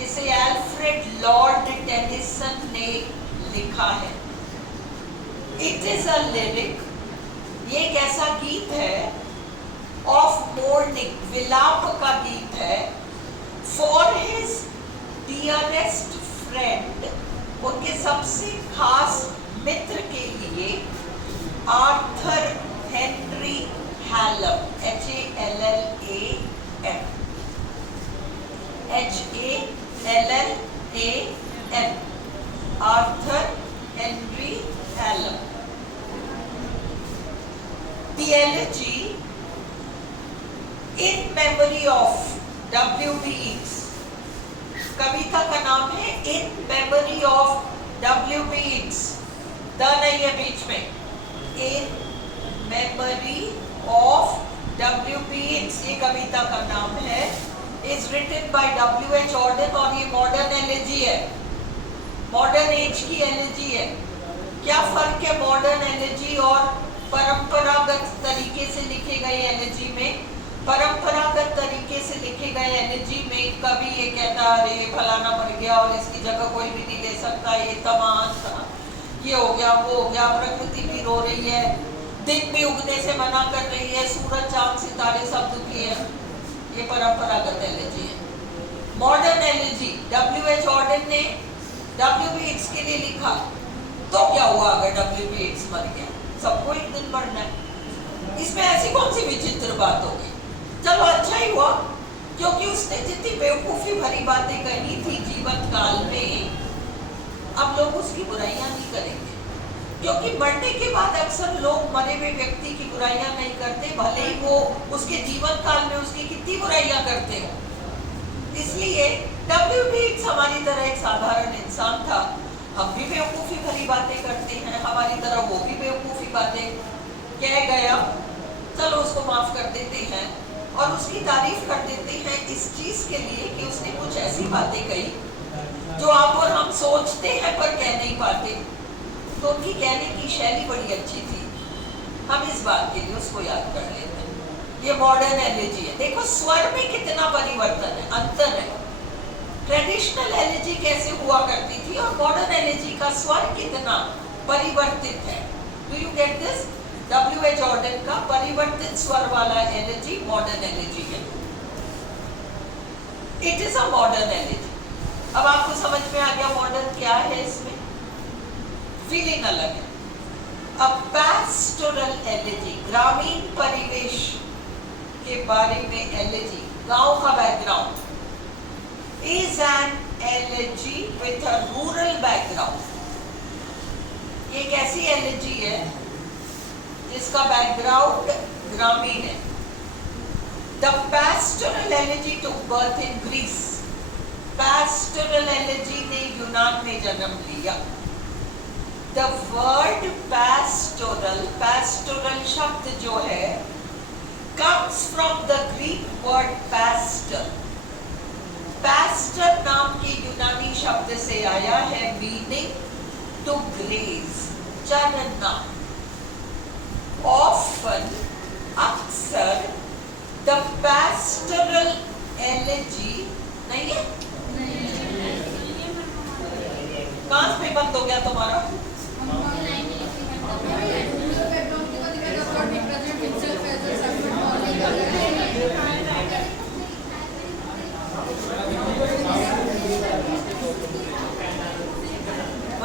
इसे अल्फ्रेड लॉर्ड टेनिसन ने लिखा है। इट इज अ लिरिक, ये एक ऐसा गीत है ऑफ मोर्निंग, विलाप का गीत है, फॉर हिज डियरेस्ट फ्रेंड, उनके सबसे खास मित्र के लिए, Arthur Henry Hallam, HALLAM, HALLAM, Arthur Henry Hallam. The elegy in memory of W.B. Yeats, कविता का नाम है In memory of W.B. Yeats, the नहीं है बीच में, In memory of W.B. Yeats, ये कविता का नाम है, is written by W.H. Auden, और ये मॉडर्न एलेजी है, मॉडर्न एज की एलेजी है। क्या फर्क है मॉडर्न एलेजी और परंपरागत तरीके से लिखे गए एलेजी में? परंपरागत तरीके से लिखे गए एलेजी में कवि ये कहता है अरे फलाना मर गया और इसकी जगह कोई भी नहीं ले सकता, ये तमाम था, ये हो गया वो हो गया, प्रकृति भी रो रही है, दिन भी उगने से मना कर रही है, सूरज चांद सितारे सब दुखी है। ये परंपरागत एलेजी है। Modern elegy W.H. ऑर्डन ने W.B. Yeats के लिए लिखा, तो क्या हुआ अगर W.B. Yeats मर गया? सबको एक दिन मरना है, इसमें ऐसी कौन सी विचित्र बात हो गई? चलो अच्छा ही हुआ, क्योंकि उसने जितनी बेवकूफी भरी बातें कही थी जीवन काल में, अब लोग उसकी बुराइयां नहीं करेंगे, क्योंकि मरने के बाद अक्सर लोग मरे हुए व्यक्ति की बुराइयां नहीं करते, भले ही वो उसके जीवन काल में उसकी कितनी बुराइयां करते हो। इसलिए W.B. Yeats हमारी तरह एक साधारण इंसान था, हम भी बेवकूफी भरी बातें करते हैं, हमारी तरह वो भी बेवकूफी बातें कह गया, चलो उसको माफ कर देते हैं और उसकी तारीफ कर देते हैं इस चीज के लिए कि उसने कुछ ऐसी बातें कही जो आप और हम सोचते हैं पर कह नहीं पाते, तो उनकी कहने की शैली बड़ी अच्छी थी, हम इस बात के लिए उसको याद कर लेते हैं। ये मॉडर्न एलेजी है। देखो स्वर में कितना परिवर्तन है, अंतर है। ट्रेडिशनल एलेजी कैसे हुआ करती थी और मॉडर्न एलेजी का स्वर कितना परिवर्तित है। Do you get this? W.H. Auden का परिवर्तित स्वर वाला एलेजी मॉडर्न एलेजी है। It is a modern elegy. अब आपको समझ में आ गया मॉडर्न क्या है, इसमें फीलिंग अलग है। अब पैस्टोरल एलेजी, ग्रामीण परिवेश के बारे में एलेजी, गांव का background, is an elegy with a rural background। ये एक ऐसी एलेजी है जिसका बैकग्राउंड ग्रामीण है। The pastoral elegy took birth in Greece। pastoral elegy ने यूनान में जन्म लिया। The word pastoral, pastoral शब्द जो है comes from the Greek word pastor। पैस्टर नाम के यूनानी शब्द से आया है, मीनिंग टू ग्रेज, चरना। ऑफन, अक्सर, द पैस्टोरल एलेजी नहीं है, कहाँ पे बंद हो गया तुम्हारा?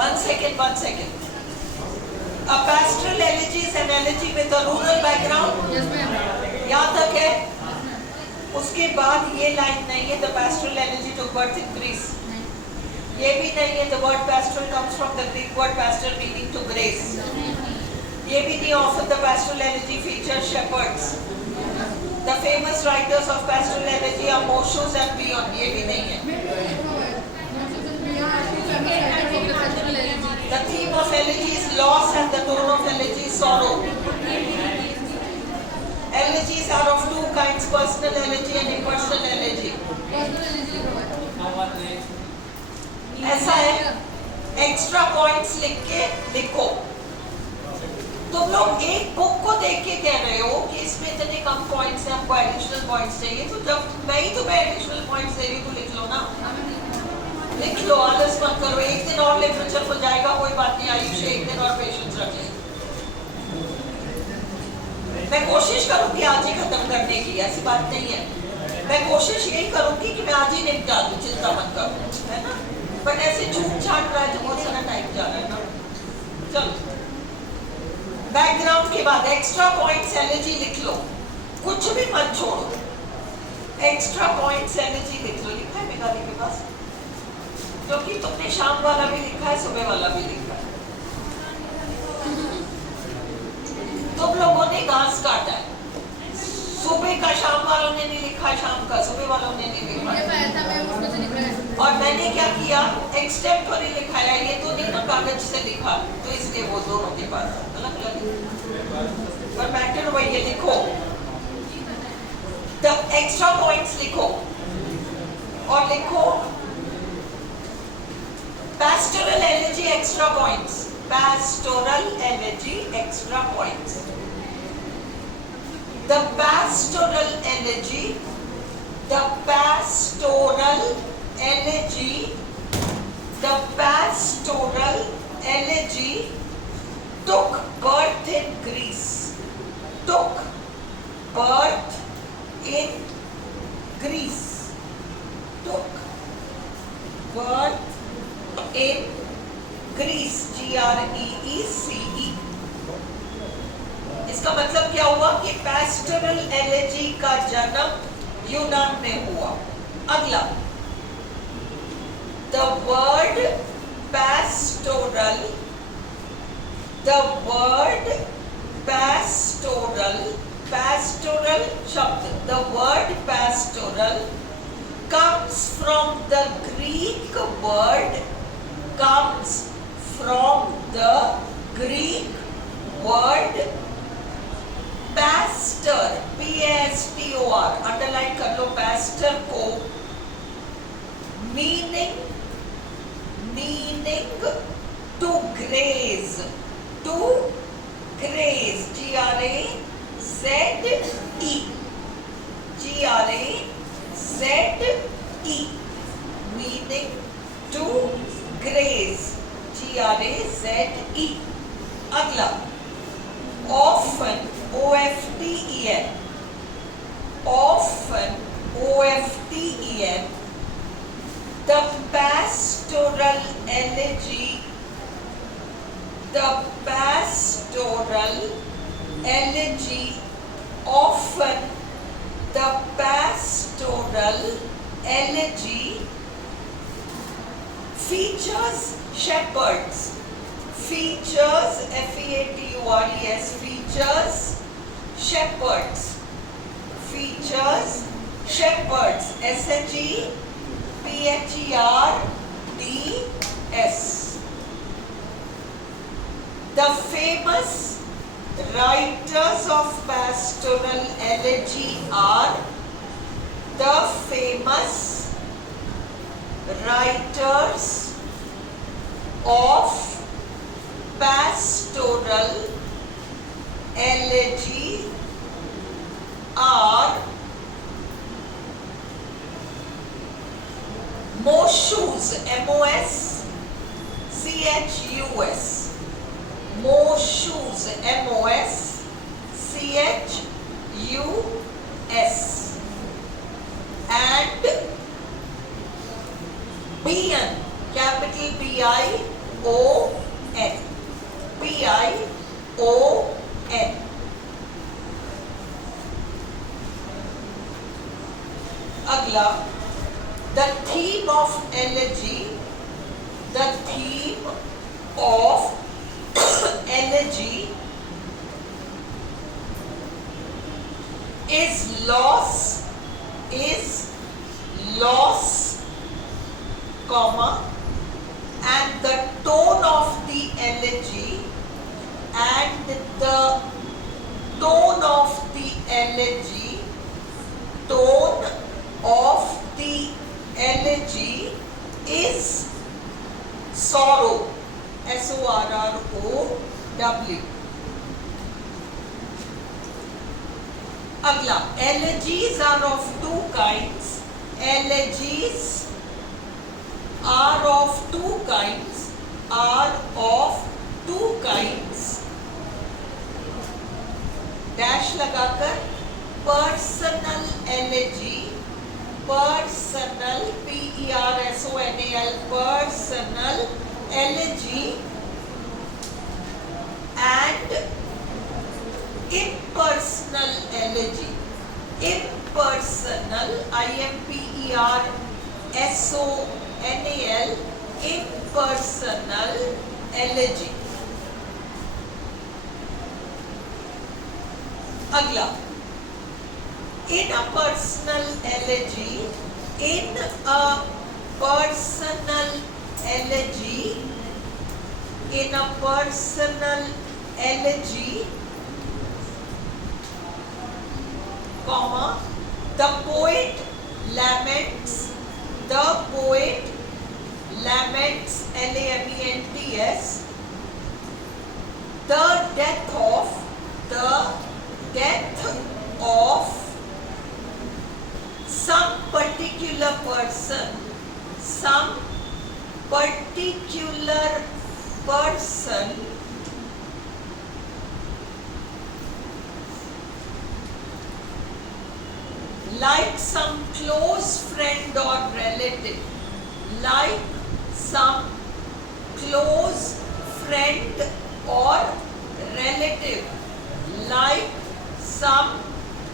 One second. A pastoral elegy is an elegy with a rural background. Yes, ma'am. यहाँ तक है? उसके बाद ये लाइन नहीं है, the pastoral elegy took birth in Greece। ये भी नहीं है, the word pastoral comes from the Greek word pastor meaning to graze। ये भी नहीं, often the pastoral elegy features shepherds। The famous writers of pastoral elegy are Moshoes and Bion। ये भी नहीं है। The theme of elegy is loss and the tone of elegy is sorrow। Elegies are of two kinds, personal elegy and impersonal elegy। ऐसा है, extra points लिख के लिखो। तो तुम लोग एक बुक को देख के कह रहे हो कि इसमें इतने कम पॉइंट्स हैं, हमको एडिशनल पॉइंट्स चाहिए, तो जब मैं ही तुम्हें एडिशनल पॉइंट्स दे रही हूँ तो लिख लो ना, लिख लो, आलस मत करो। एक दिन और लिटरेचर खुल जाएगा, कोई बात नहीं, आयुष एक दिन और पेशेंस रख ले। मैं कोशिश करूंगी आज ही खत्म करने की, ऐसी बात नहीं है, मैं कोशिश यही करूंगी कि मैं आज ही निपटा दूं, चिंता मत करो, है ना। बट ऐसे छूट छाट रहा है तो बहुत सारा टाइम जा रहा है ना। चलो बैकग्राउंड के बाद एक्स्ट्रा पॉइंट्स एलर्जी लिख लो, कुछ भी मत छोड़ो, एक्स्ट्रा पॉइंट्स एलर्जी लिख लो। लिखा है मेघाली के पास? क्योंकि तुमने शाम वाला भी लिखा है, सुबह वाला भी लिखा है। तुम लोगों ने घास काटा है, सुबह का शाम वालों ने नहीं लिखा है, शाम का सुबह वालों ने नहीं लिखा है। और मैंने क्या किया, एक्सटेम्पोरी लिखा है, ये तो नहीं ना कागज से लिखा, तो इसलिए वो दोनों के पास अलग अलग, पर मैटर वही है। लिखो द एक्स्ट्रा पॉइंट्स, लिखो और लिखो pastoral elegy extra points, pastoral elegy extra points. The pastoral elegy, the pastoral elegy, the pastoral elegy took birth in Greece, took birth in Greece, took birth in Greece, Greece. इसका मतलब क्या हुआ कि pastoral elegy का जन्म यूनान में हुआ। अगला, the word pastoral, the word pastoral, pastoral शब्द, the word pastoral comes from the Greek word, comes from the Greek word pastor, P-A-S-T-O-R, underline कर लो pastor को, meaning to graze, to graze, G-R-A-Z-E, G-R-A-Z-E, meaning to graze, G-R-A-Z-E. अगला, often, O-F-T-E-N, often, O-F-T-E-N, the pastoral elegy, the pastoral elegy, often the pastoral elegy features shepherds, features, F-E-A-T-U-R-E-S, features shepherds, features shepherds, S-H-E-P-H-E-R-D-S. The famous writers of pastoral elegy are, the famous writers of pastoral elegy are Moschus, M-O-S-C-H-U-S, Moschus, M-O-S-C-H-U-S, and Bion, capital B-I-O-N, B-I-O-N. अगला, the theme of elegy, the theme of elegy is loss, comma, and the tone of the elegy, and the tone of the elegy, tone of the elegy is sorrow, S-O-R-R-O-W, अगला, elegies are of two kinds. Elegies are of two kinds. Are of two kinds. Dash लगाकर personal elegy, personal PERSONAL, personal elegy and impersonal elegy. Impersonal, IMPERSONAL, impersonal elegy. अगला, in a personal elegy, in a personal elegy, in a personal elegy, comma, the poet laments, the poet laments, LAMENTS, the death of some particular person, some particular person, like some close friend or relative, like some close friend or relative, like some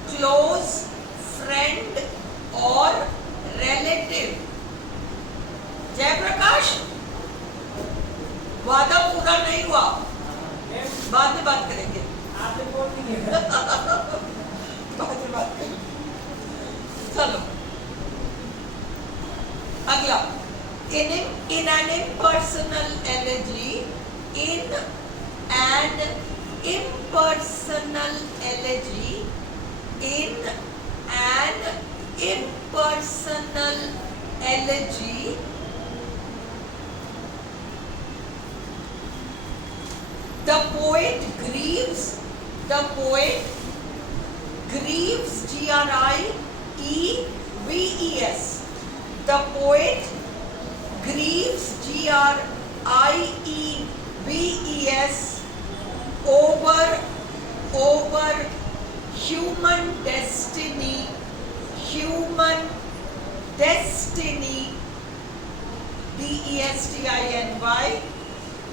close friend or relative. Jayaprakash, वादा पूरा नहीं हुआ, बाद में बात करेंगे। आपने बोल दिया। बाद में बात करेंगे। चलो अगला, in an impersonal elegy, in an impersonal elegy, in an impersonal elegy, the poet grieves, the poet grieves, GRIEVES, the poet grieves, GRIEVES, over human destiny, DESTINY,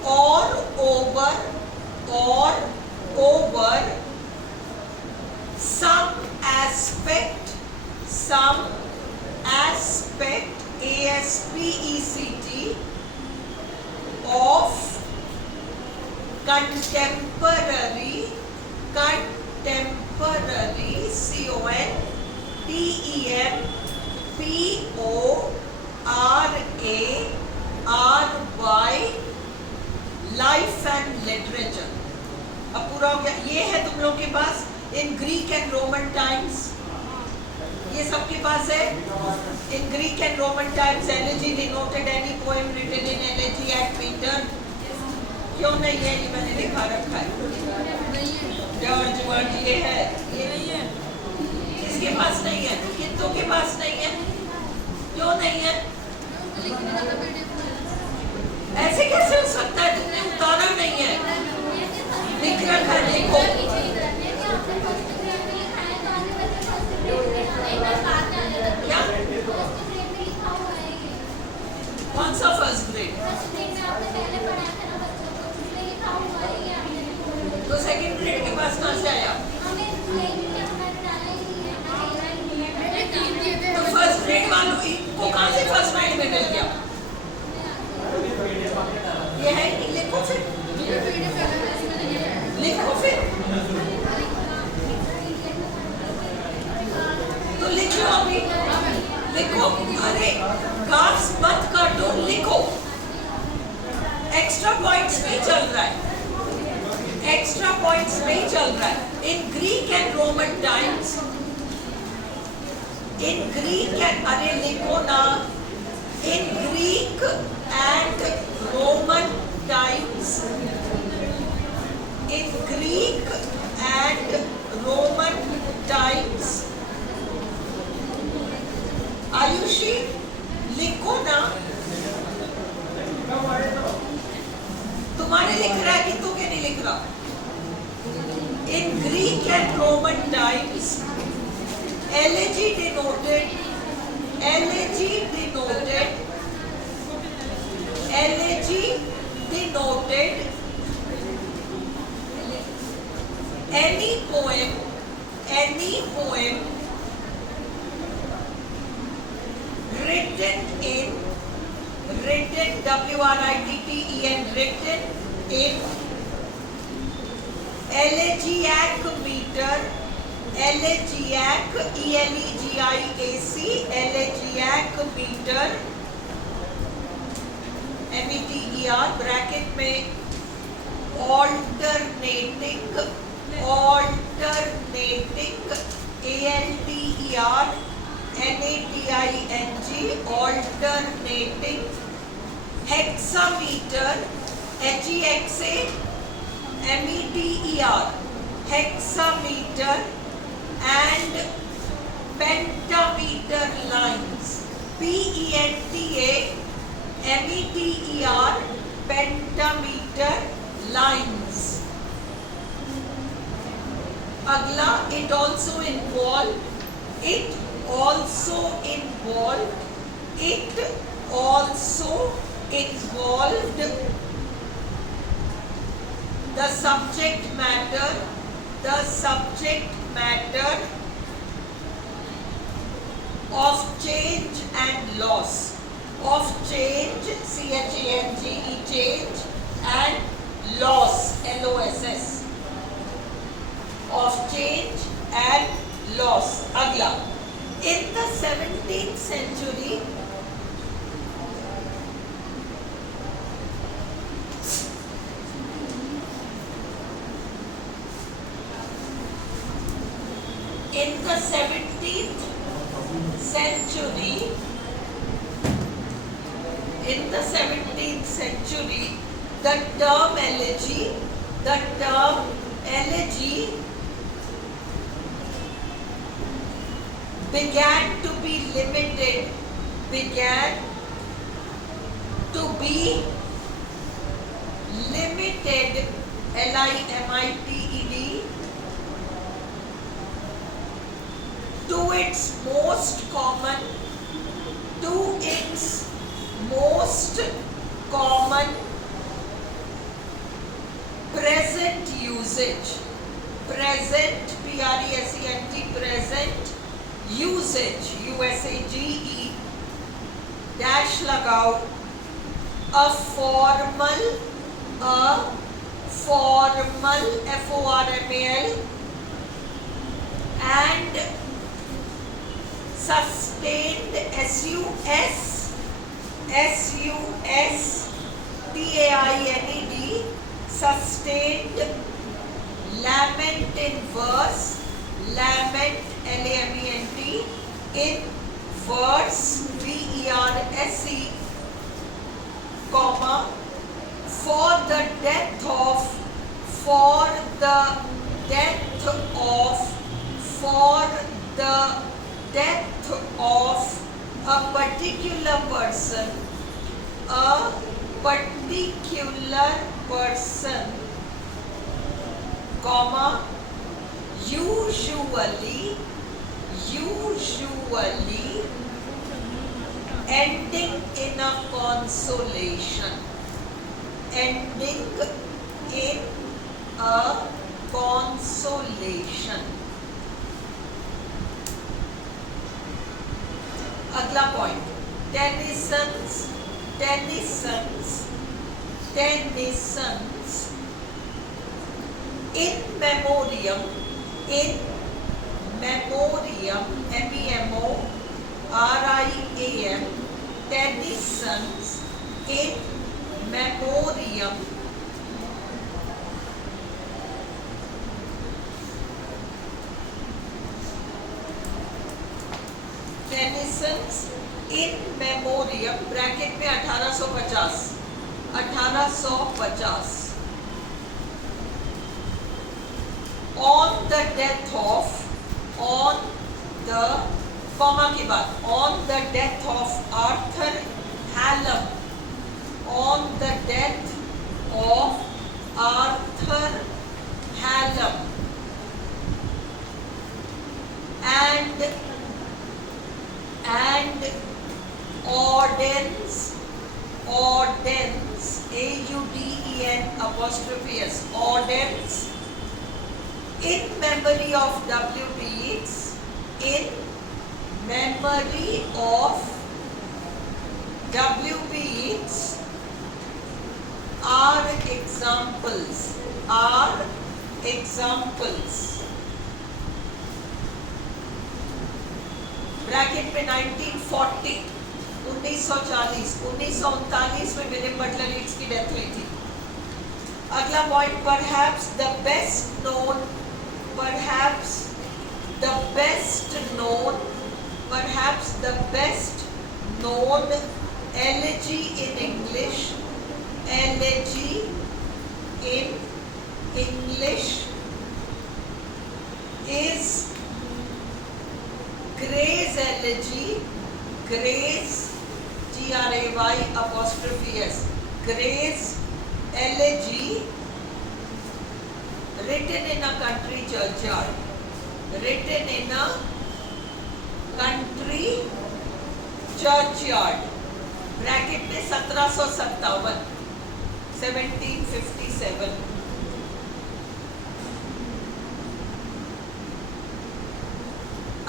or over some aspect, ASPECT, of contemporary, CONTEMPORARY, life and literature. अब पूरा हो गया। ये है तुम लोग के पास in Greek and Roman times, ये सबके पास है। In Greek and Roman times, elegy denoted any poem written in elegy at meter. क्यों नहीं है? ये मैंने लिखा रखा है। जॉर्ज वर्ड ये है, ये नहीं है। किसके पास नहीं है? कितनों के पास नहीं है? क्यों नहीं है? ऐसे कैसे हो सकता है? तुमने उतारा नहीं है, लिख रखा है, देखो। क्या? कौन सा फर्स्ट ग्रेड? तो सेकंड ग्रेड के पास कहाँ से आया? तो फर्स्ट ग्रेड वालों को कहाँ से फर्स्ट ग्रेड में मिल गया? ये है, लिखो फिर, लिखो फिर, तो लिख लो अभी, लिखो। अरे घास मत काटो, लिखो। एक्स्ट्रा पॉइंट्स नहीं चल रहा है, एक्स्ट्रा पॉइंट्स नहीं चल रहा है। In Greek and Roman times, in Greek and, अरे लिखो ना, in Greek and Roman times, in Greek and Roman times Ayushi लिखो ना, तुम्हारे लिख रहा है कि तू के नहीं लिख रहा? In Greek and Roman times, elegy denoted any poem written W-R-I-T-T-E-N, written in elegiac meter, elegiac E-L-E-G-I-A-C, elegiac meter, M-E-T-E-R, bracket में alternating, A-L-T-E-R N-A-T-I-N-G, alternating hexameter, H-E-X-A M-E-T-E-R, hexameter and pentameter lines, P-E-N-T-A-M-E-T-E-R, pentameter lines. अगला, it also involved the subject matter of change and loss, of change, C-H-A-N-G-E, change, and loss, L-O-S-S, of change and loss. अगला, in the 17th century, the term elegy began to be limited, L-I-M-I-T-E-D, to its most common present usage, P-R-E-S-E-N-T, present usage, U-S-A-G-E, dash लगाओ, a formal, F-O-R-M-A-L, and sustained, S-U-S-T-A-I-N-E-D, sustained lament in verse, lament, L-A-M-E-N-T, in verse, V-E-R-S-E, comma, for the death of a particular person, comma, usually ending in a consolation, अगला point, Tennyson's in memoriam, M-E-M-O-R-I-A-M, Tennyson's in memoriam Tennyson's in memoriam, bracket में 1850 on the death of on the comma के बाद on the death of Arthur Hallam, on the death of Arthur Hallam, and ordens, A-U-D-E-N', ordens, in memory of W.B. Yeats, in memory of W.B. Yeats, are examples, bracket पे 1940, 1940, 1939 में William Butler Yeats की death हुई थी। अगला point, perhaps the best known elegy in English, is Gray's elegy, Gray's, G-R-A-Y', Gray's elegy, written in a country churchyard, bracket में 1757, 1757।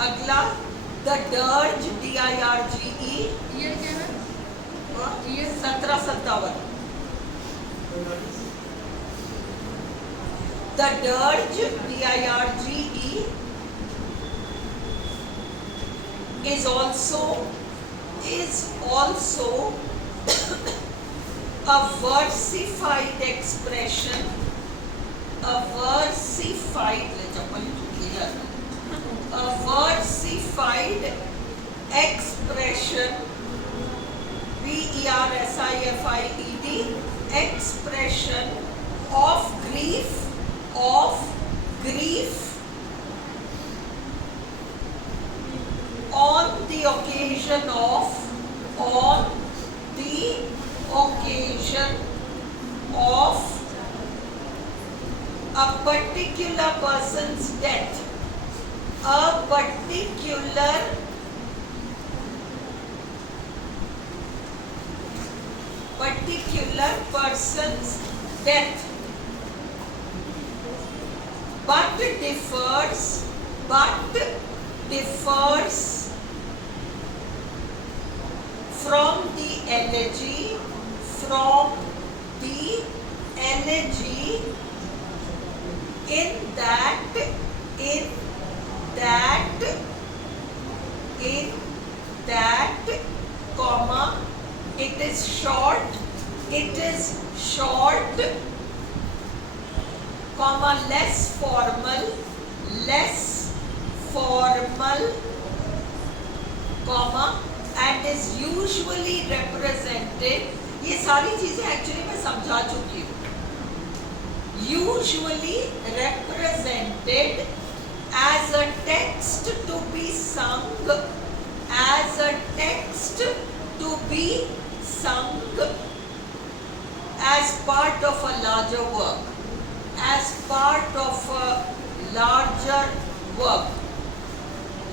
अगला the dirge, D-I-R-G-E, year क्या है? 1757। The dirge, D-I-R-G-E, is also a versified expression, a versified expression, V-E-R-S-I-F-I-E-D, expression of grief on the occasion of a particular person's death, a particular person's death, but differs from the elegy in that comma, it is short, comma, less formal, comma, and is usually represented, ये सारी चीजें actually मैं समझा चुकी हूँ, usually represented as a text to be sung, as part of a larger work,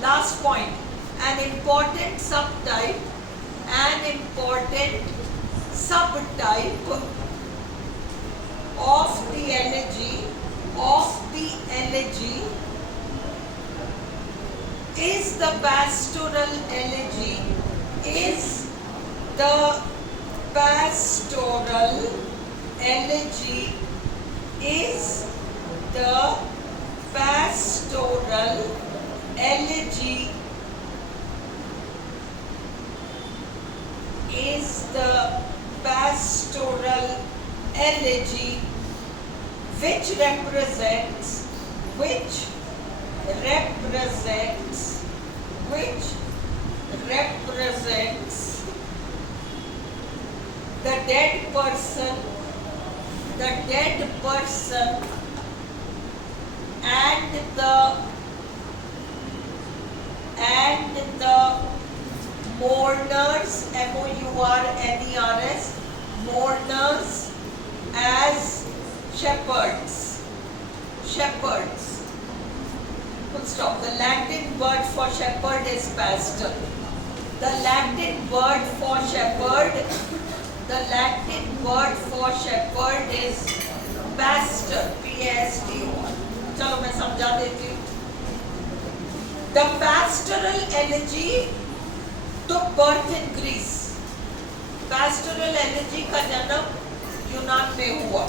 Last point, an important subtype of the elegy is the pastoral elegy, which represents the dead person and the mourners, mourners, mourners as shepherds. Shepherds. Full stop. The Latin word for shepherd is pastor. The Latin word for shepherd, is pastor. P-A-S-T-O-R. चलो मैं समझा देती हूँ. The pastoral elegy took birth in Greece. Pastoral elegy का जन्म यूनान में हुआ.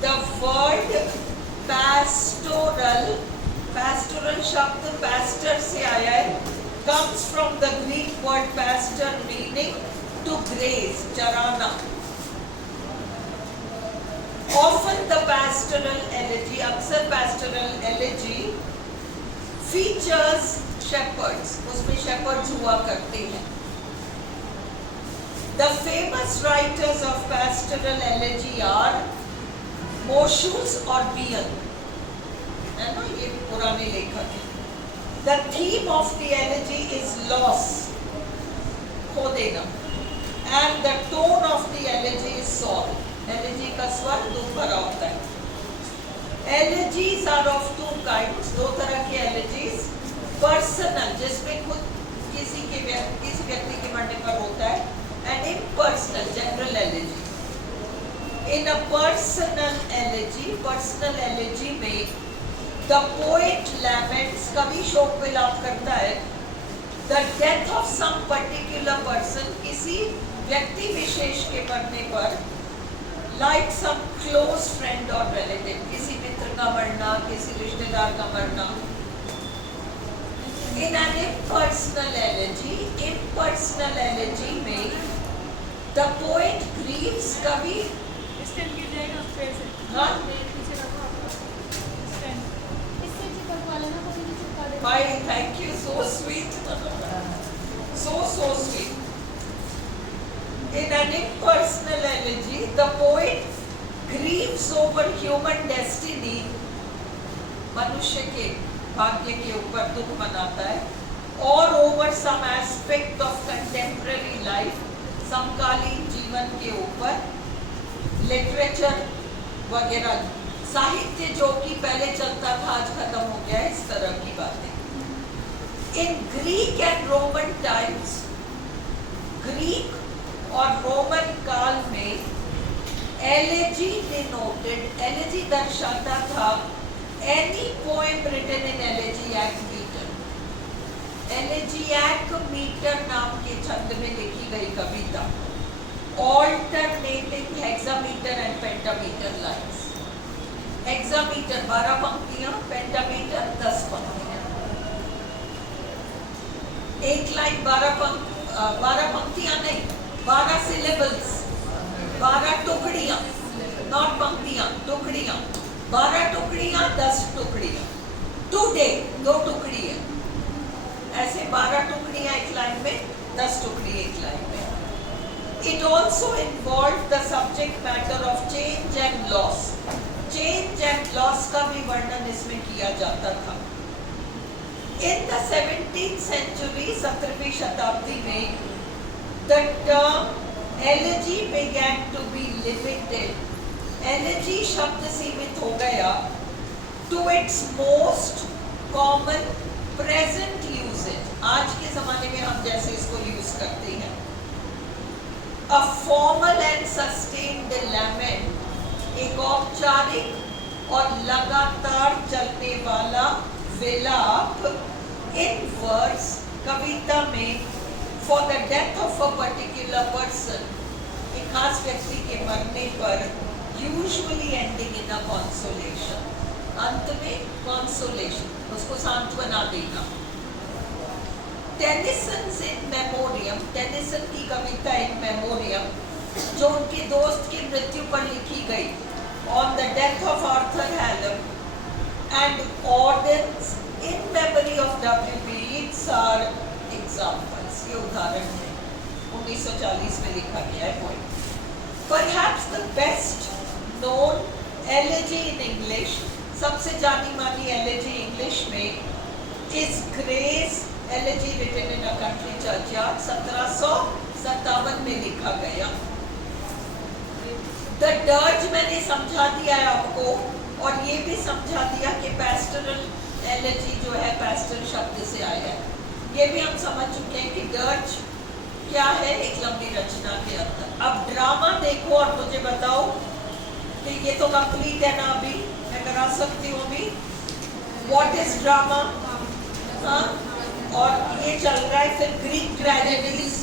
The word pastoral शब्द pastor से आया है, comes from the Greek word pastor meaning to graze, चराना. Often the pastoral elegy, अक्सर pastoral elegy features shepherds, उसमें shepherds हुआ करते हैं. The famous writers of pastoral elegy are Moschus और Bion, है ना, ये पुराने लेखक हैं. The theme of the elegy is loss, खो देना, and the tone of the elegy is sorrow. Elegy का स्वर दुख भरा होता है. Elegies are of two kinds, दो तरह के elegies. Personal, जिसमें खुद किसी व्यक्ति के मरने पर होता है, and impersonal, general elegy. In a personal elegy में the poet laments, कवि शोक विलाप करता है, the death of some particular person, किसी व्यक्ति विशेष के मरने पर, like some close friend or relative, किसी मित्र का मरना, किसी रिश्तेदार का मरना. In an impersonal elegy में the poet grieves, कवि हाँ Fine, thank you, so sweet. So sweet. In an impersonal elegy, the poet grieves over human destiny, मनुष्य के भाग्य के ऊपर दुख मनाता है, or over some aspect of contemporary life, समकालीन जीवन के ऊपर, literature वगैरह, साहित्य जो कि पहले चलता था आज खत्म हो गया है, इस तरह की बातें. In Greek and Roman times, Greek और रोमन काल में elegy denoted, elegy दर्शाता था any poem written in elegiac meter. Elegiac meter नाम के छंद में लिखी गई कविता, alternating hexameter and pentameter lines. Hexameter 12 पंक्तियां, pentameter 10 पंक्तियां. एक लाइन 12 पंक्तियां नहीं, 12 syllables, 12 टुकड़ियां, not पंक्तियां, टुकड़ियां. 12 टुकड़ियां, 10 टुकड़ियां. Today 2 टुकड़ी है. ऐसे 12 टुकड़ियां एक लाइन में, 10 टुकड़ी एक लाइन में. It also involved the subject matter of change and loss. Change and loss का भी वर्णन इसमें किया जाता था. In the 17th century, 17वीं शताब्दी में, the term elegy began to be limited. Elegy शब्द सीमित हो गया to its most common present usage. आज के ज़माने में हम जैसे इसको यूज करते हैं. A formal and sustained lament, एक औपचारिक और लगातार चलने वाला विलाप, in verse, कविता में, for the death of a particular person, एक खास व्यक्ति के मरने पर, usually ending in a consolation, अंत में consolation, उसको सांत्वना देना. Tennyson's in memoriam, टेनिसन की कविता in memoriam, जो उनके दोस्त की मृत्यु पर लिखी गई, on the death of Arthur Hallam, and Auden's in memory of W.B. Yeats are examples. ये उदाहरण है. 1940 में लिखा गया है poem. Perhaps the best known elegy in English, सबसे जानी मानी elegy English में, is Gray's elegy written in a country churchyard 1757 में लिखा गया। द डर्ज मैंने समझा दिया है आपको, और ये भी समझा दिया कि पैस्टोरल एलेजी जो है पैस्टोरल शब्द से आया है। ये भी हम समझ चुके हैं कि डर्ज क्या है, एक लंबी रचना के अंदर। अब ड्रामा देखो और मुझे बताओ कि ये तो कंप्लीट है ना, अभी मैं करा सकती हूँ अभी। What is drama? हाँ, और ये चल रहा है फिर ग्रीक ट्रेजेडीज,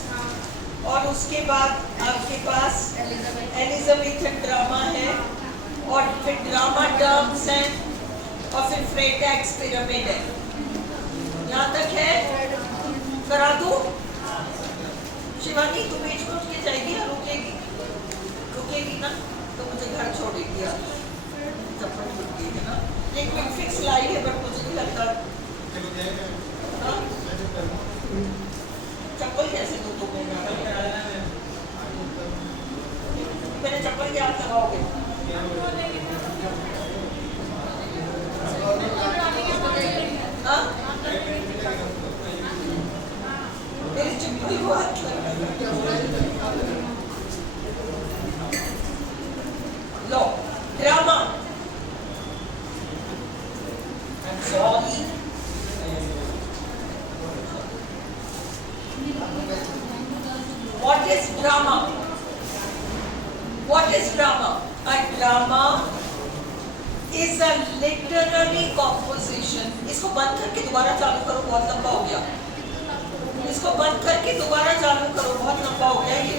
और उसके बाद आपके पास एलिजाबेथन ड्रामा है, और फिर ड्रामा टर्म्स हैं, और फिर फ्रेटेक्स पिरामिड है। यहाँ तक है? करा दूं? शिवानी तू बीच में उठ के जाएगी या रुकेगी? रुकेगी ना तो मुझे घर छोड़ेगी यार, चप्पल टूट गई है ना। ये क्विक फिक्स लाई है बट मुझे नहीं लगता। हाँ? चप्पल कैसे दूं तुमको? मेरे चप्पल के हाथ लगाओगे? हाँ? मेरी चप्पल को हाथ लगा। लो drama, sorry, what is drama? What is drama? A drama is a literary composition. इसको बंद करके दोबारा चालू करो, बहुत लंबा हो गया। इसको बंद करके दोबारा चालू करो, बहुत लंबा हो गया ये।